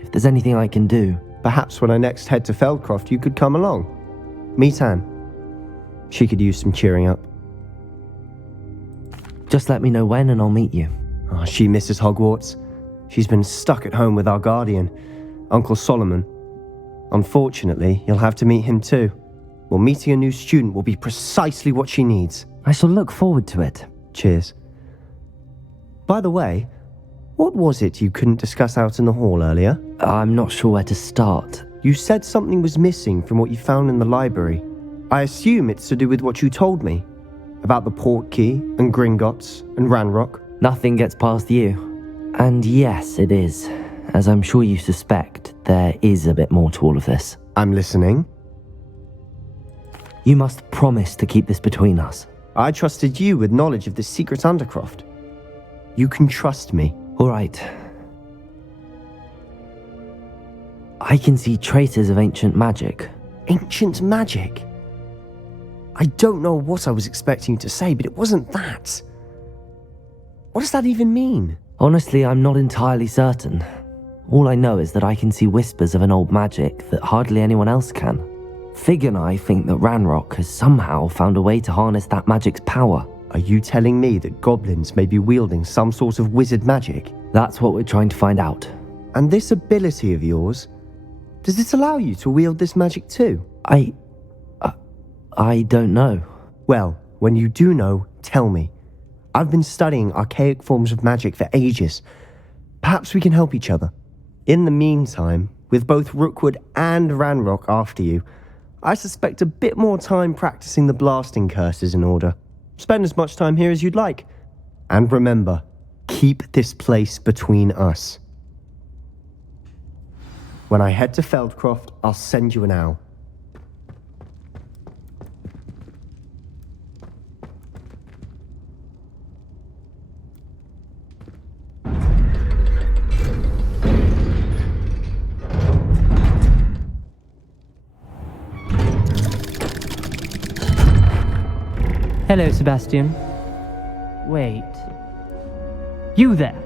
If there's anything I can do... Perhaps when I next head to Feldcroft, you could come along. Meet Anne. She could use some cheering up. Just let me know when and I'll meet you. Oh, she misses Hogwarts. She's been stuck at home with our guardian, Uncle Solomon. Unfortunately, you'll have to meet him too. Well, meeting a new student will be precisely what she needs. I shall look forward to it. Cheers. By the way, what was it you couldn't discuss out in the hall earlier? I'm not sure where to start. You said something was missing from what you found in the library. I assume it's to do with what you told me. About the Portkey, and Gringotts, and Ranrock. Nothing gets past you. And yes, it is. As I'm sure you suspect, there is a bit more to all of this. I'm listening. You must promise to keep this between us. I trusted you with knowledge of the secret Undercroft. You can trust me. All right. I can see traces of ancient magic. Ancient magic? I don't know what I was expecting you to say, but it wasn't that. What does that even mean? Honestly, I'm not entirely certain. All I know is that I can see whispers of an old magic that hardly anyone else can. Fig and I think that Ranrock has somehow found a way to harness that magic's power. Are you telling me that goblins may be wielding some sort of wizard magic? That's what we're trying to find out. And this ability of yours, does it allow you to wield this magic too? I don't know. Well, when you do know, tell me. I've been studying archaic forms of magic for ages. Perhaps we can help each other. In the meantime, with both Rookwood and Ranrock after you, I suspect a bit more time practicing the blasting curse is in order. Spend as much time here as you'd like. And remember, keep this place between us. When I head to Feldcroft, I'll send you an owl. Hello, Sebastian. Wait. You there?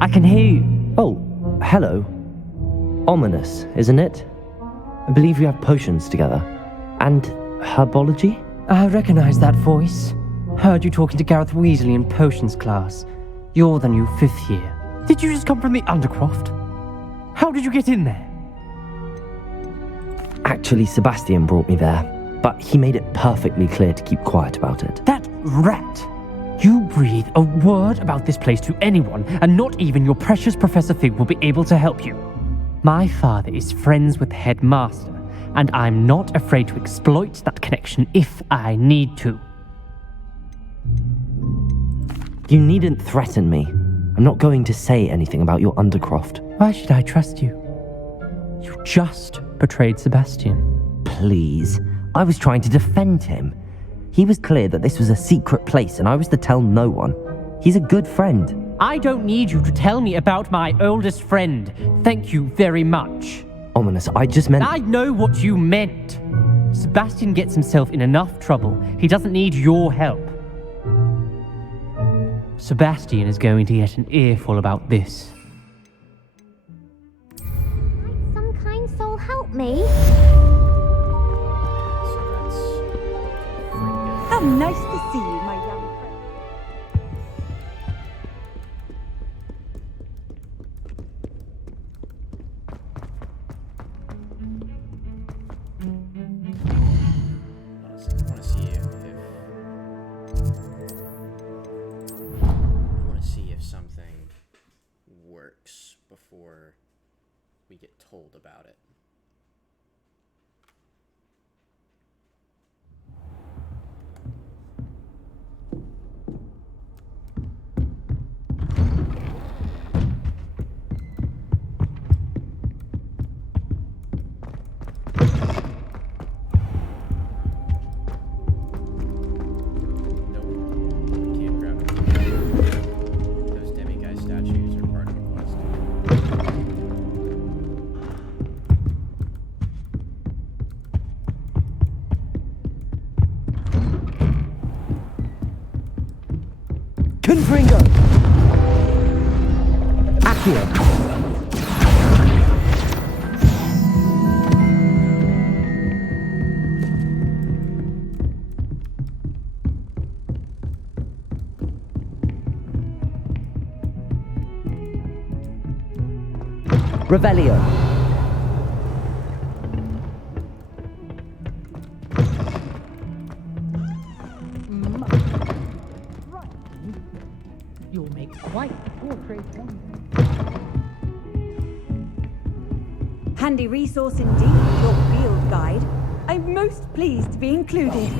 I can hear you. Oh, hello. Ominous, isn't it? I believe we have potions together. And herbology? I recognize that voice. Heard you talking to Gareth Weasley in potions class. You're the new 5th year. Did you just come from the Undercroft? How did you get in there? Actually, Sebastian brought me there. But he made it perfectly clear to keep quiet about it. That rat! You breathe a word about this place to anyone, and not even your precious Professor Fig will be able to help you. My father is friends with the headmaster, and I'm not afraid to exploit that connection if I need to. You needn't threaten me. I'm not going to say anything about your Undercroft. Why should I trust you? You just betrayed Sebastian. Please. I was trying to defend him. He was clear that this was a secret place and I was to tell no one. He's a good friend. I don't need you to tell me about my oldest friend. Thank you very much. Ominous, I just meant... I know what you meant. Sebastian gets himself in enough trouble. He doesn't need your help. Sebastian is going to get an earful about this. Might some kind soul help me? How nice to see you, my young friend. I want to see if something works before we get told about it. Confringo! Accio! Revelio. You'll make quite a portrait one day. Handy resource indeed, your field guide. I'm most pleased to be included.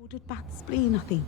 Ordered bat spleen, I think.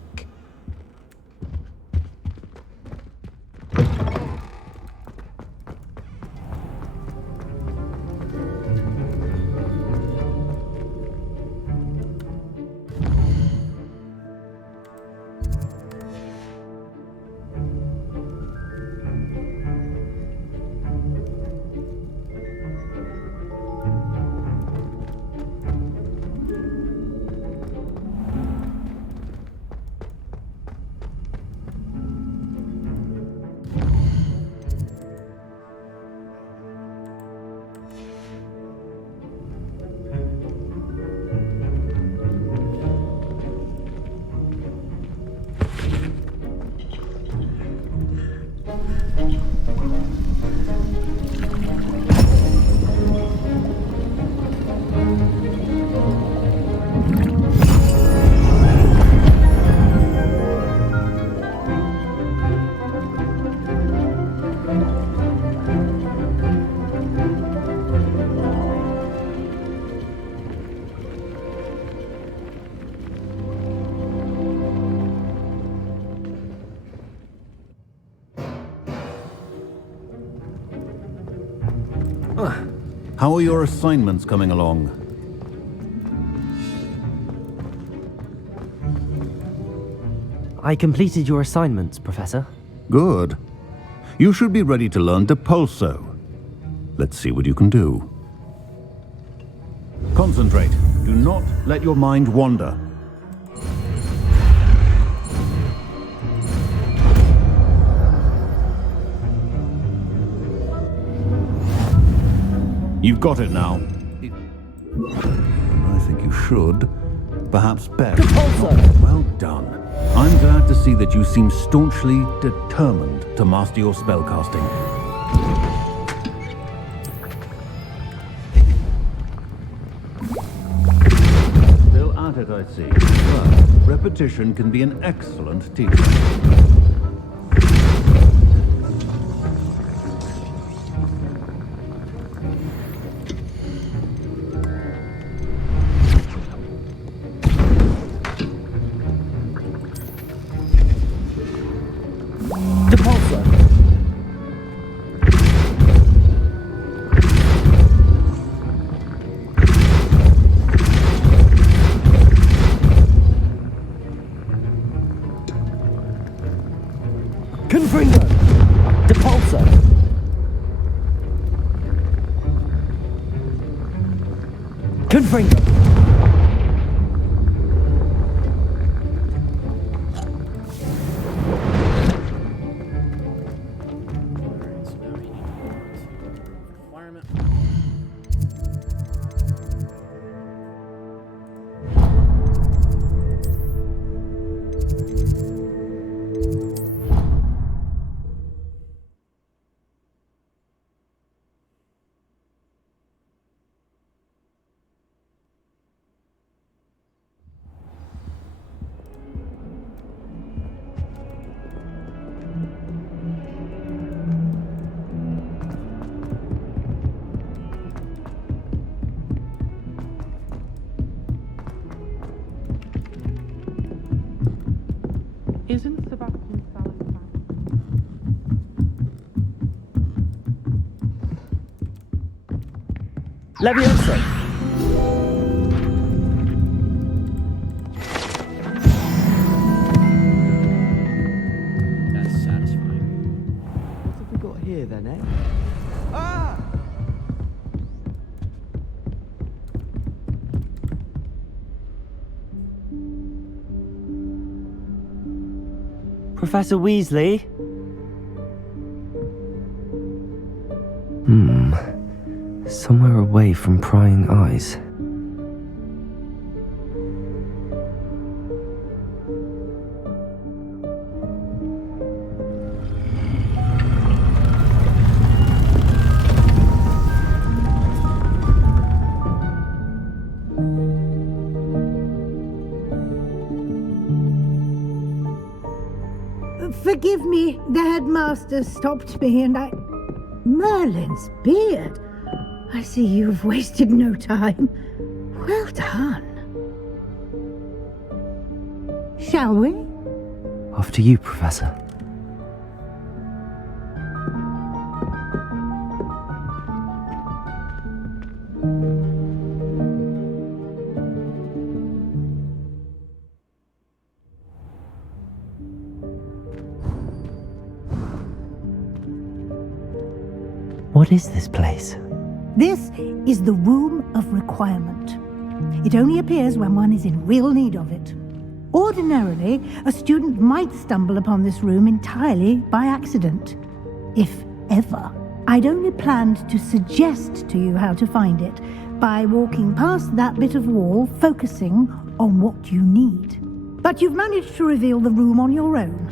How are your assignments coming along? I completed your assignments, Professor. Good. You should be ready to learn Depulso. Let's see what you can do. Concentrate. Do not let your mind wander. You've got it now. I think you should. Perhaps better. Well done. I'm glad to see that you seem staunchly determined to master your spellcasting. Still at it, I see. Well, repetition can be an excellent teacher. Isn't Sebastian satisfied? Leviosa! That's satisfying. What have we got here then, eh? Ah! Professor Weasley? Somewhere away from prying eyes. Forgive me, the headmaster stopped me and I... Merlin's beard. I see you've wasted no time. Well done. Shall we? After you, Professor. What is this place? This is the Room of Requirement. It only appears when one is in real need of it. Ordinarily, a student might stumble upon this room entirely by accident. If ever. I'd only planned to suggest to you how to find it by walking past that bit of wall, focusing on what you need. But you've managed to reveal the room on your own.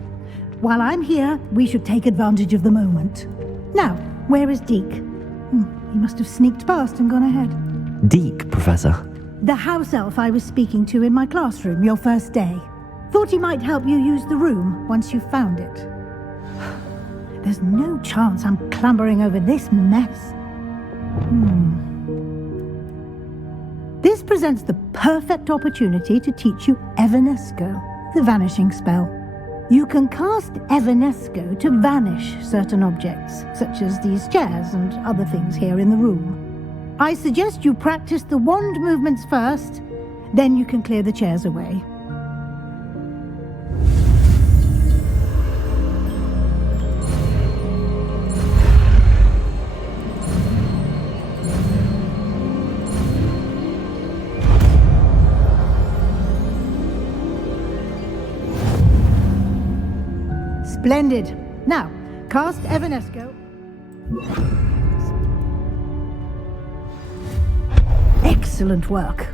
While I'm here, we should take advantage of the moment. Now, where is Deke? He must have sneaked past and gone ahead. Deke, Professor. The house elf I was speaking to in my classroom your first day. Thought he might help you use the room once you found it. There's no chance I'm clambering over this mess. This presents the perfect opportunity to teach you Evanesco, the vanishing spell. You can cast Evanesco to vanish certain objects, such as these chairs and other things here in the room. I suggest you practice the wand movements first, then you can clear the chairs away. Splendid. Now, cast Evanesco. Excellent work.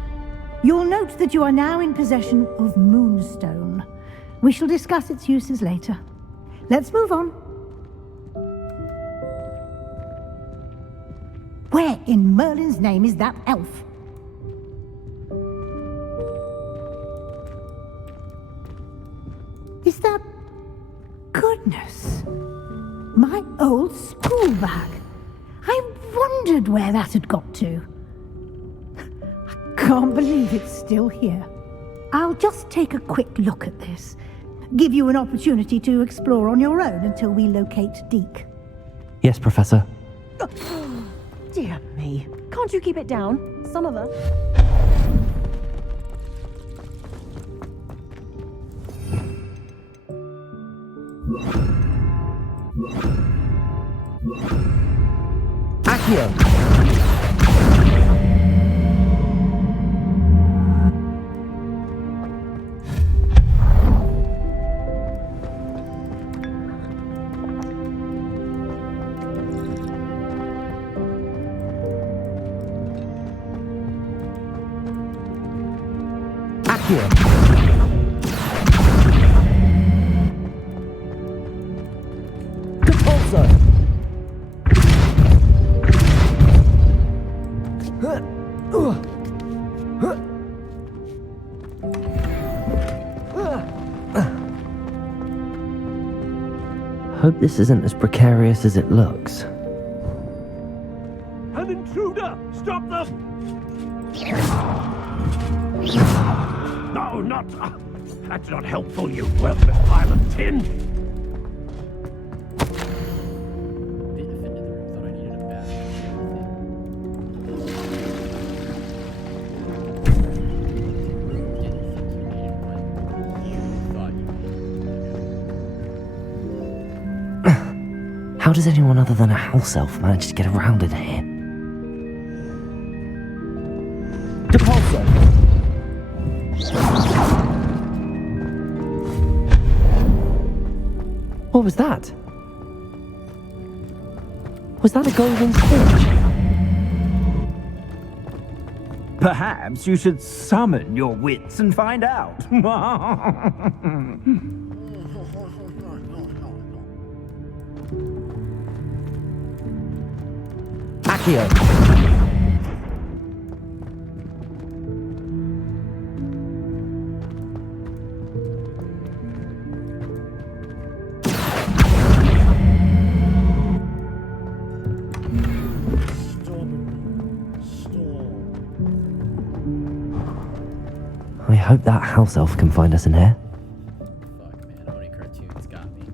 You'll note that you are now in possession of Moonstone. We shall discuss its uses later. Let's move on. Where in Merlin's name is that elf? Is that... Goodness. My old school bag. I wondered where that had got to. I can't believe it's still here. I'll just take a quick look at this. Give you an opportunity to explore on your own until we locate Deke. Yes, Professor. Dear me. Can't you keep it down? Some of us. Accio! Hope this isn't as precarious as it looks. An intruder! Stop them! No, not... that's not helpful, you worthless pile of tin! How does anyone other than a house elf manage to get around in here? Depulso! What was that? Was that a golden snitch? Perhaps you should summon your wits and find out. Accio! I hope that house elf can find us in here. Fuck, man. Only cartoons got me.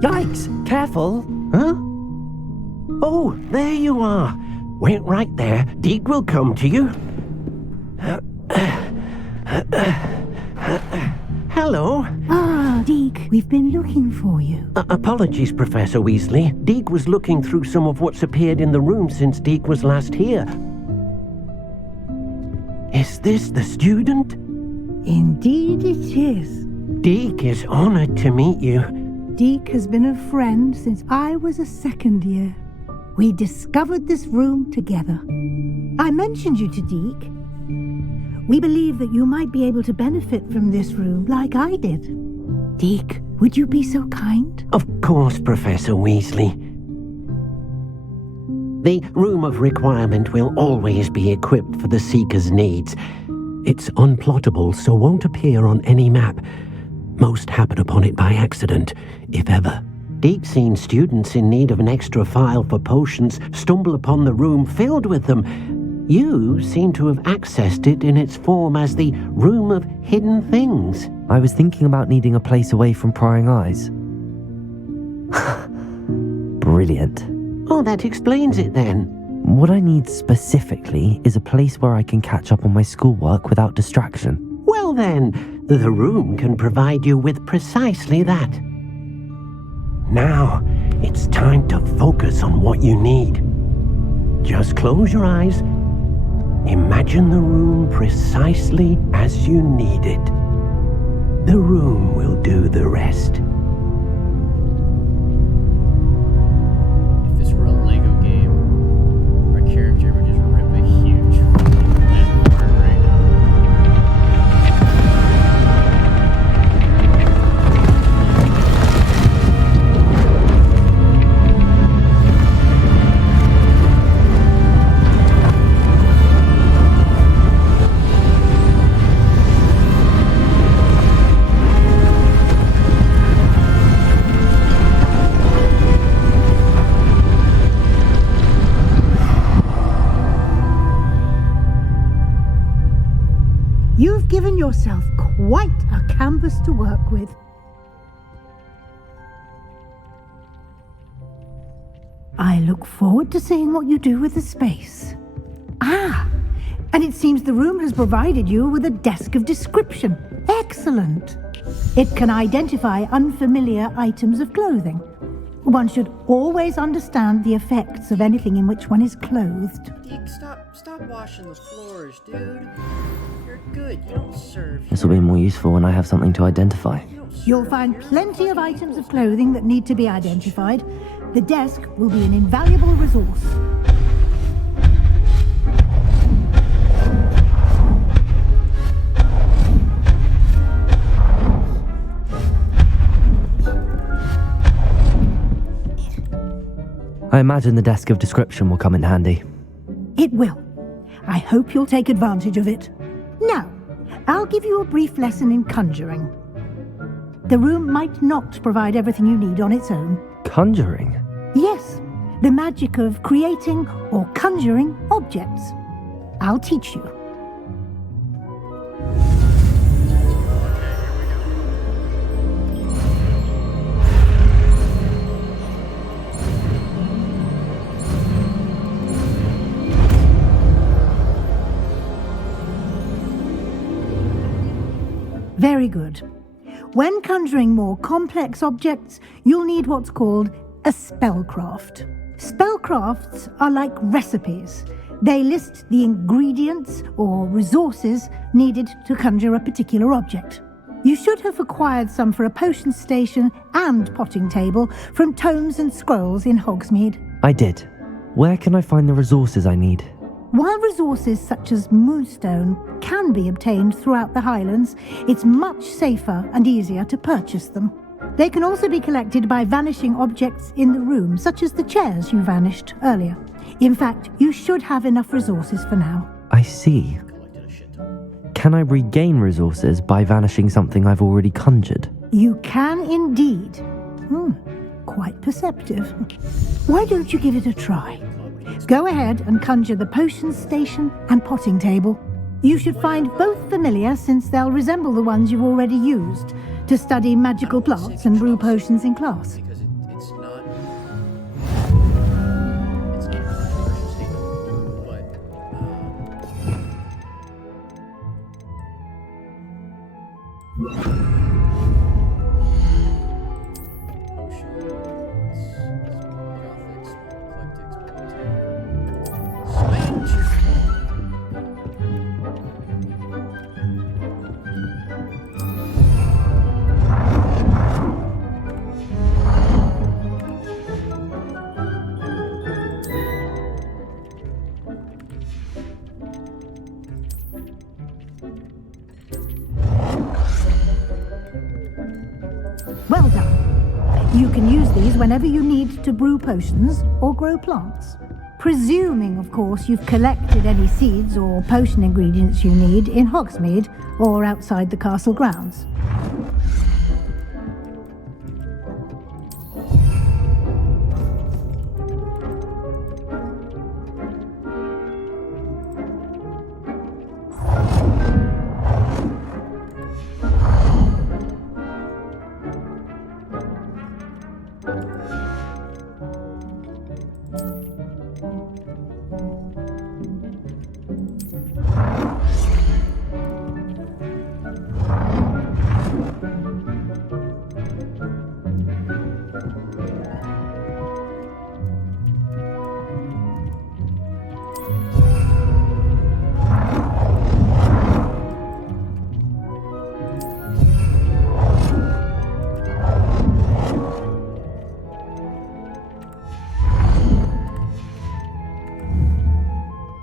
Yikes! Careful! Huh? Oh, there you are. Wait right there. Deke will come to you. Hello. Ah, Deke, we've been looking for you. Apologies, Professor Weasley. Deke was looking through some of what's appeared in the room since Deke was last here. Is this the student? Indeed it is. Deke is honored to meet you. Deke has been a friend since I was a second year. We discovered this room together. I mentioned you to Deke. We believe that you might be able to benefit from this room like I did. Deke, would you be so kind? Of course, Professor Weasley. The Room of Requirement will always be equipped for the Seeker's needs. It's unplottable, so won't appear on any map. Most happen upon it by accident, if ever. Deke's seen students in need of an extra file for potions stumble upon the room filled with them. You seem to have accessed it in its form as the Room of Hidden Things. I was thinking about needing a place away from prying eyes. Brilliant. Oh, that explains it then. What I need specifically is a place where I can catch up on my schoolwork without distraction. Well then, the room can provide you with precisely that. Now, it's time to focus on what you need. Just close your eyes Imagine the room precisely as you need it. The room will do the rest. If this were a Lego game, our character would just rip a huge lid apart right now. You've given yourself quite a canvas to work with. I look forward to seeing what you do with the space. Ah, and it seems the room has provided you with a desk of description. Excellent. It can identify unfamiliar items of clothing. One should always understand the effects of anything in which one is clothed. Deke, stop washing the floors, dude. You're good. You don't serve. This will be more useful when I have something to identify. You'll find plenty of items of clothing that need to be identified. The desk will be an invaluable resource. I imagine the desk of description will come in handy. It will. I hope you'll take advantage of it. Now, I'll give you a brief lesson in conjuring. The room might not provide everything you need on its own. Conjuring? Yes, the magic of creating or conjuring objects. I'll teach you. Very good. When conjuring more complex objects, you'll need what's called a spellcraft. Spellcrafts are like recipes. They list the ingredients or resources needed to conjure a particular object. You should have acquired some for a potion station and potting table from tomes and scrolls in Hogsmeade. I did. Where can I find the resources I need? While resources such as moonstone can be obtained throughout the Highlands, it's much safer and easier to purchase them. They can also be collected by vanishing objects in the room, such as the chairs you vanished earlier. In fact, you should have enough resources for now. I see. Can I regain resources by vanishing something I've already conjured? You can indeed. Quite perceptive. Why don't you give it a try? Go ahead and conjure the potion station and potting table. You should find both familiar, since they'll resemble the ones you've already used to study magical plants and brew potions in class. Because it's not Well done. You can use these whenever you need to brew potions or grow plants. Presuming, of course, you've collected any seeds or potion ingredients you need in Hogsmeade or outside the castle grounds.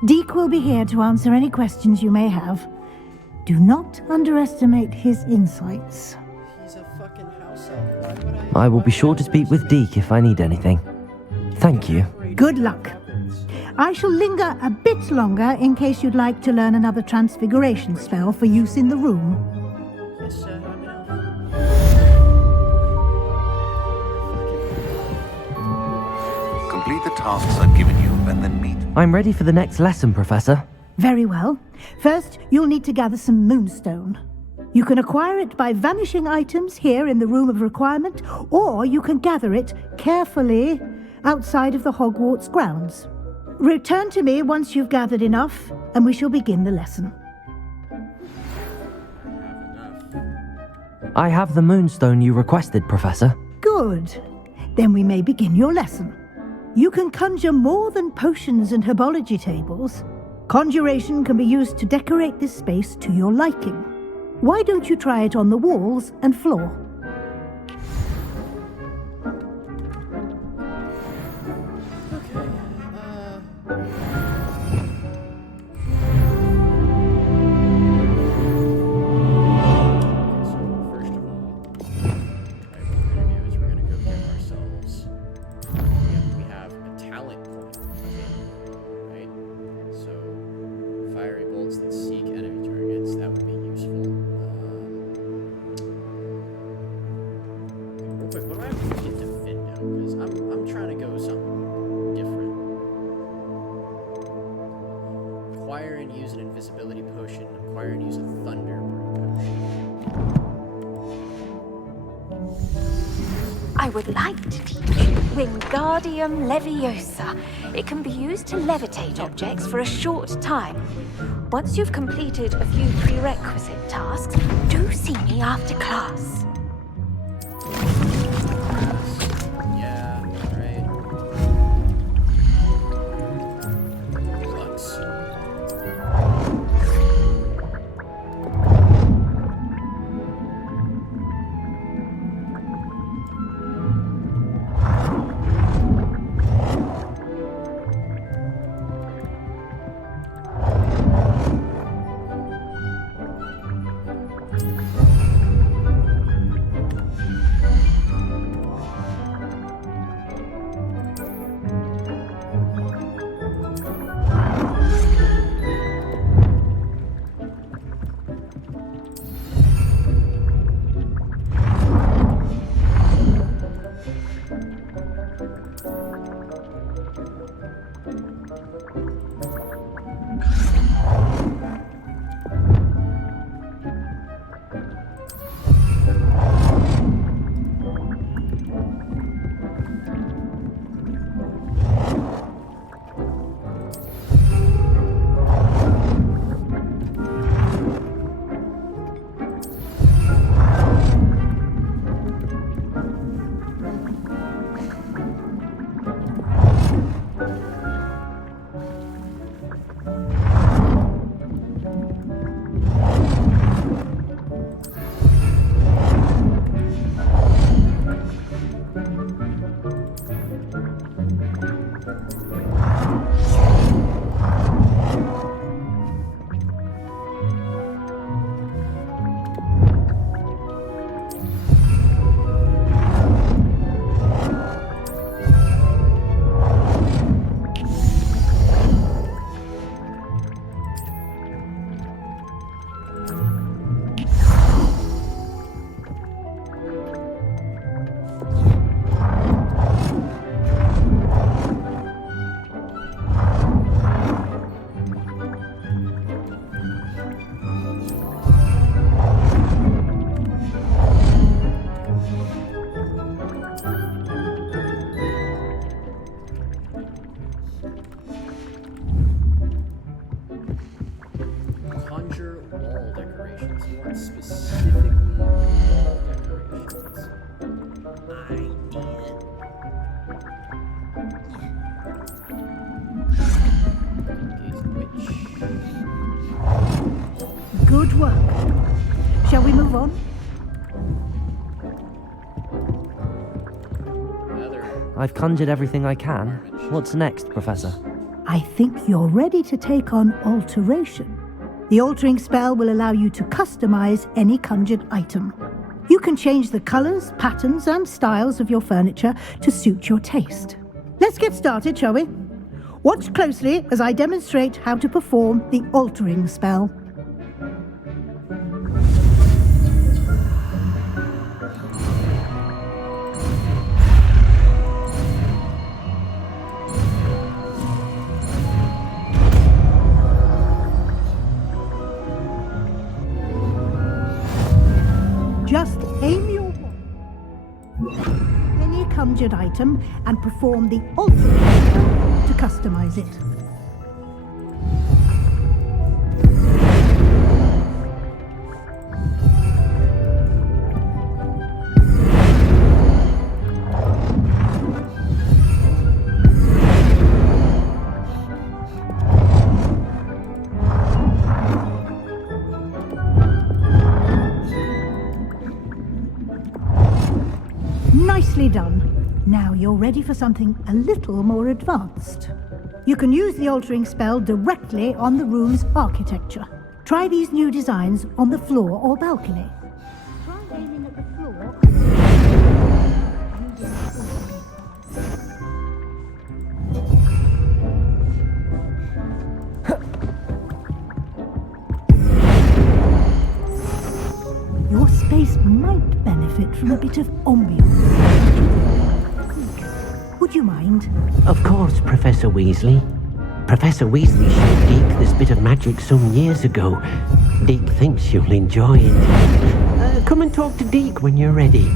Deke will be here to answer any questions you may have. Do not underestimate his insights. He's a fucking house elf. Why would I will be sure to speak with Deke if I need anything. Thank you. Good luck. I shall linger a bit longer in case you'd like to learn another transfiguration spell for use in the room. Yes, sir. I'm an elf. Complete the tasks I've given you and then meet. I'm ready for the next lesson, Professor. Very well. First, you'll need to gather some moonstone. You can acquire it by vanishing items here in the Room of Requirement, or you can gather it carefully outside of the Hogwarts grounds. Return to me once you've gathered enough, and we shall begin the lesson. I have the moonstone you requested, Professor. Good. Then we may begin your lesson. You can conjure more than potions and herbology tables. Conjuration can be used to decorate this space to your liking. Why don't you try it on the walls and floor? Acquire and use an invisibility potion. Acquire and use a thunder potion. I would like to teach you Wingardium Leviosa. It can be used to levitate objects for a short time. Once you've completed a few prerequisite tasks, do see me after class. Good work. Shall we move on? I've conjured everything I can. What's next, Professor? I think you're ready to take on alteration. The altering spell will allow you to customize any conjured item. You can change the colors, patterns, and styles of your furniture to suit your taste. Let's get started, shall we? Watch closely as I demonstrate how to perform the altering spell. Just aim your wand at any conjured item and perform the altering spell to customize it. Nicely done. Now you're ready for something a little more advanced. You can use the altering spell directly on the room's architecture. Try these new designs on the floor or balcony. Try aiming at the floor. Your space might benefit from a bit of ambiance. Would you mind? Of course, Professor Weasley. Professor Weasley showed Deke this bit of magic some years ago. Deke thinks you'll enjoy it. Come and talk to Deke when you're ready.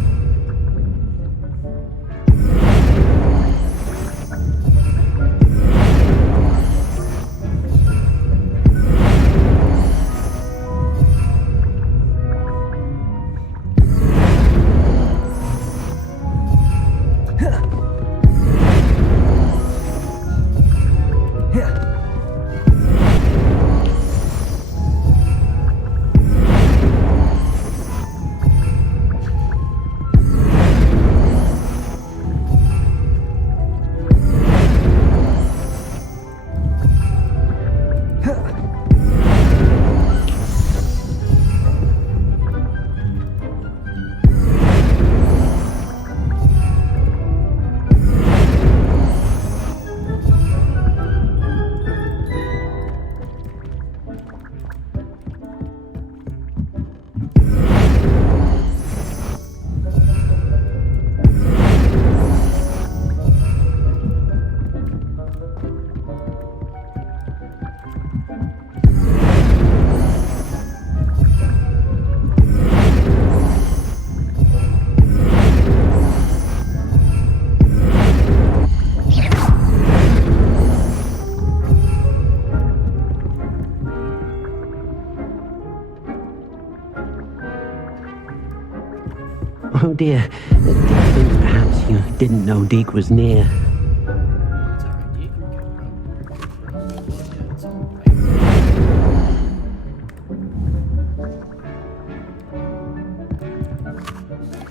Oh dear, Deke thinks perhaps you didn't know Deke was near.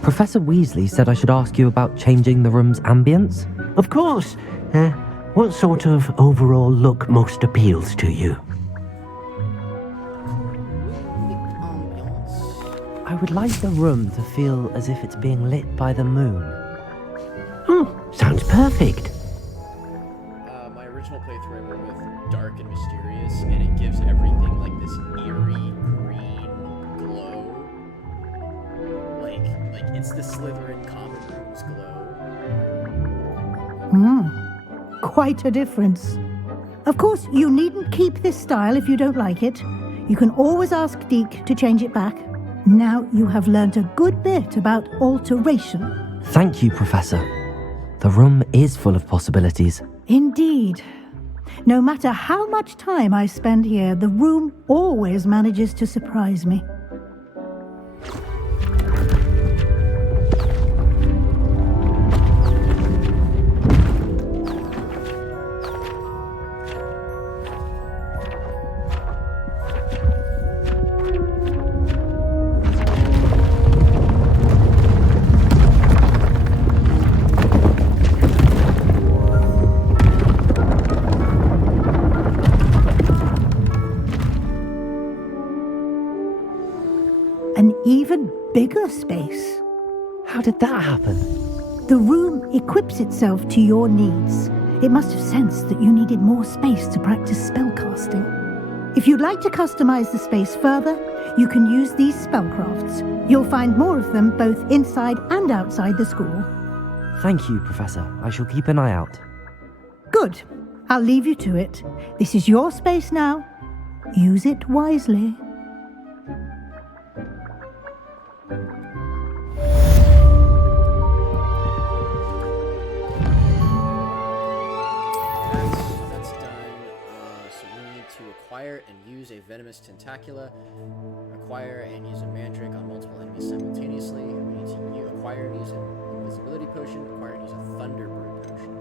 Professor Weasley said I should ask you about changing the room's ambience. Of course. What sort of overall look most appeals to you? I would like the room to feel as if it's being lit by the moon. Oh, sounds perfect. My original playthrough I went with dark and mysterious, and it gives everything like this eerie green glow. Like it's the Slytherin common room's glow. Quite a difference. Of course, you needn't keep this style if you don't like it. You can always ask Deke to change it back. Now you have learnt a good bit about alteration. Thank you, Professor. The room is full of possibilities. Indeed. No matter how much time I spend here, the room always manages to surprise me. even bigger space. How did that happen? The room equips itself to your needs. It must have sensed that you needed more space to practice spellcasting. If you'd like to customize the space further, you can use these spellcrafts. You'll find more of them both inside and outside the school. Thank you, Professor. I shall keep an eye out. Good. I'll leave you to it. This is your space now. Use it wisely. That's done. So we need to acquire and use a venomous tentacula, acquire and use a mandrake on multiple enemies simultaneously. We need to acquire and use an invisibility potion, acquire and use a thunder brew potion.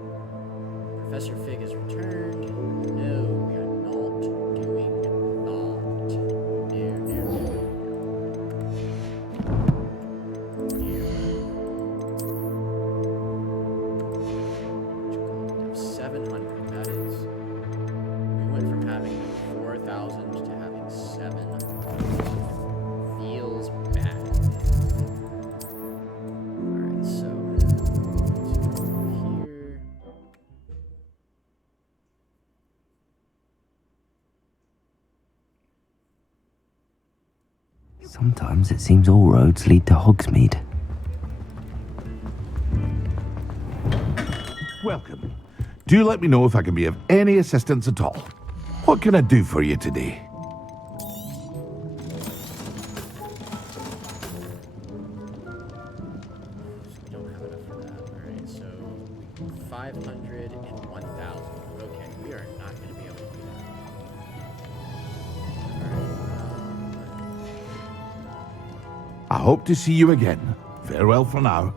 Professor Fig has returned. No, we are not doing that. No. 700, that is. We went from having 4,000 to having 7. Feels bad. Alright, so here. Sometimes it seems all roads lead to Hogsmeade. Welcome. Do let me know if I can be of any assistance at all. What can I do for you today? We don't have enough for that. Alright, so 500 and 1,000. Okay, we are not going to be able to do that. I hope to see you again. Farewell for now. We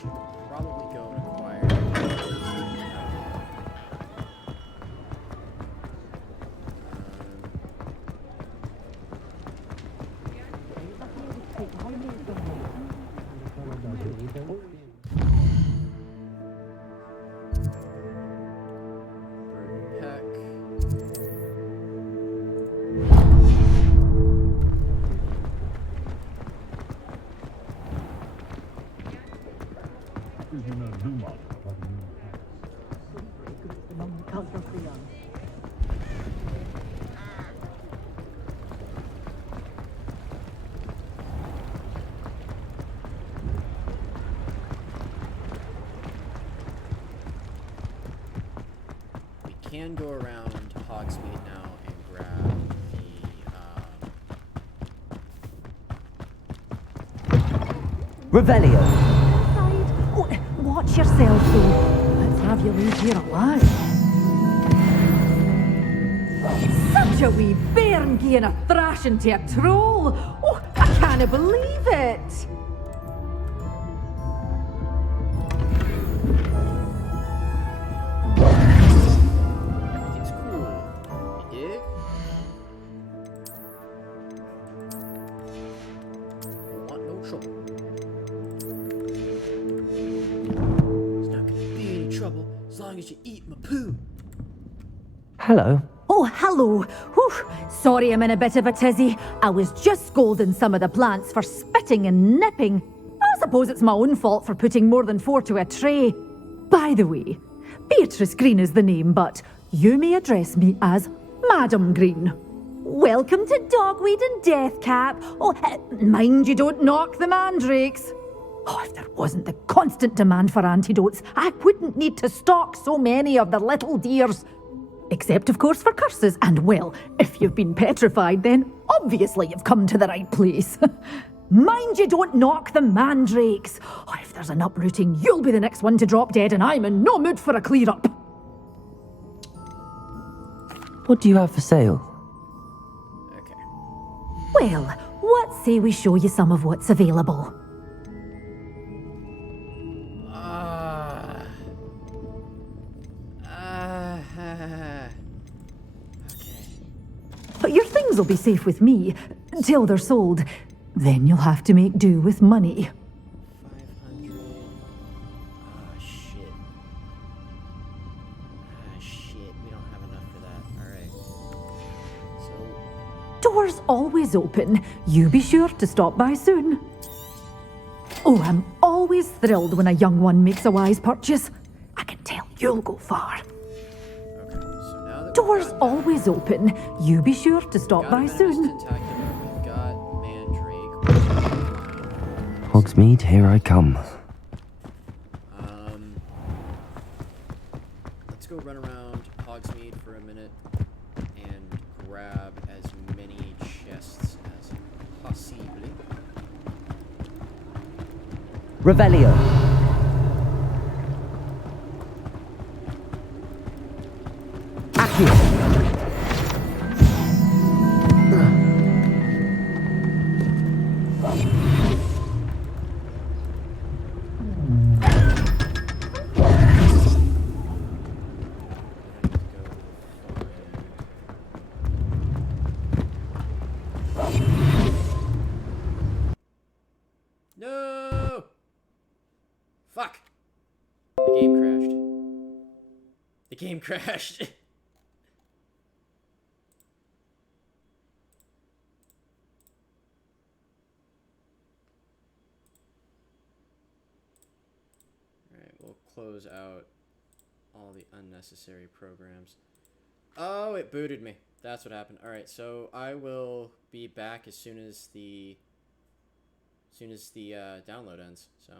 should probably go and acquire. Can go around Hogsmeade now and grab the Revelio. Oh, watch yourself, though. Let's have you leave here alive. Such a wee bairn giving a thrashing to a troll. Oh, I can't believe it. everything's cool. You dig? Don't want no trouble. It's not gonna be any trouble as long as you eat my poo. Hello. Oh, hello. Whew. Sorry I'm in a bit of a tizzy. I was just scolding some of the plants for spitting and nipping. I suppose it's my own fault for putting more than 4 to a tray. By the way, Beatrice Green is the name, but you may address me as Madam Green. Welcome to Dogweed and Deathcap. Oh, mind you don't knock the mandrakes. Oh, if there wasn't the constant demand for antidotes, I wouldn't need to stock so many of the little dears. Except, of course, for curses. And, well, if you've been petrified, then obviously you've come to the right place. Mind you don't knock the mandrakes. Oh, if there's an uprooting, you'll be the next one to drop dead, and I'm in no mood for a clear-up. What do you have for sale? Well, what say we show you some of what's available? But your things will be safe with me, till they're sold. Then you'll have to make do with money. 500. Shit. Shit. We don't have enough for that. Alright. So. Doors always open. You be sure to stop by soon. Oh, I'm always thrilled when a young one makes a wise purchase. I can tell you'll go far. Doors always open. You be sure to stop by soon. Hogsmeade, here I come. Let's go run around Hogsmeade for a minute and grab as many chests as possible. Revelio. Accio. No! Fuck! The game crashed. The game crashed. Alright, we'll close out all the unnecessary programs. Oh, it booted me. That's what happened. Alright, so I will be back as soon as the download ends, so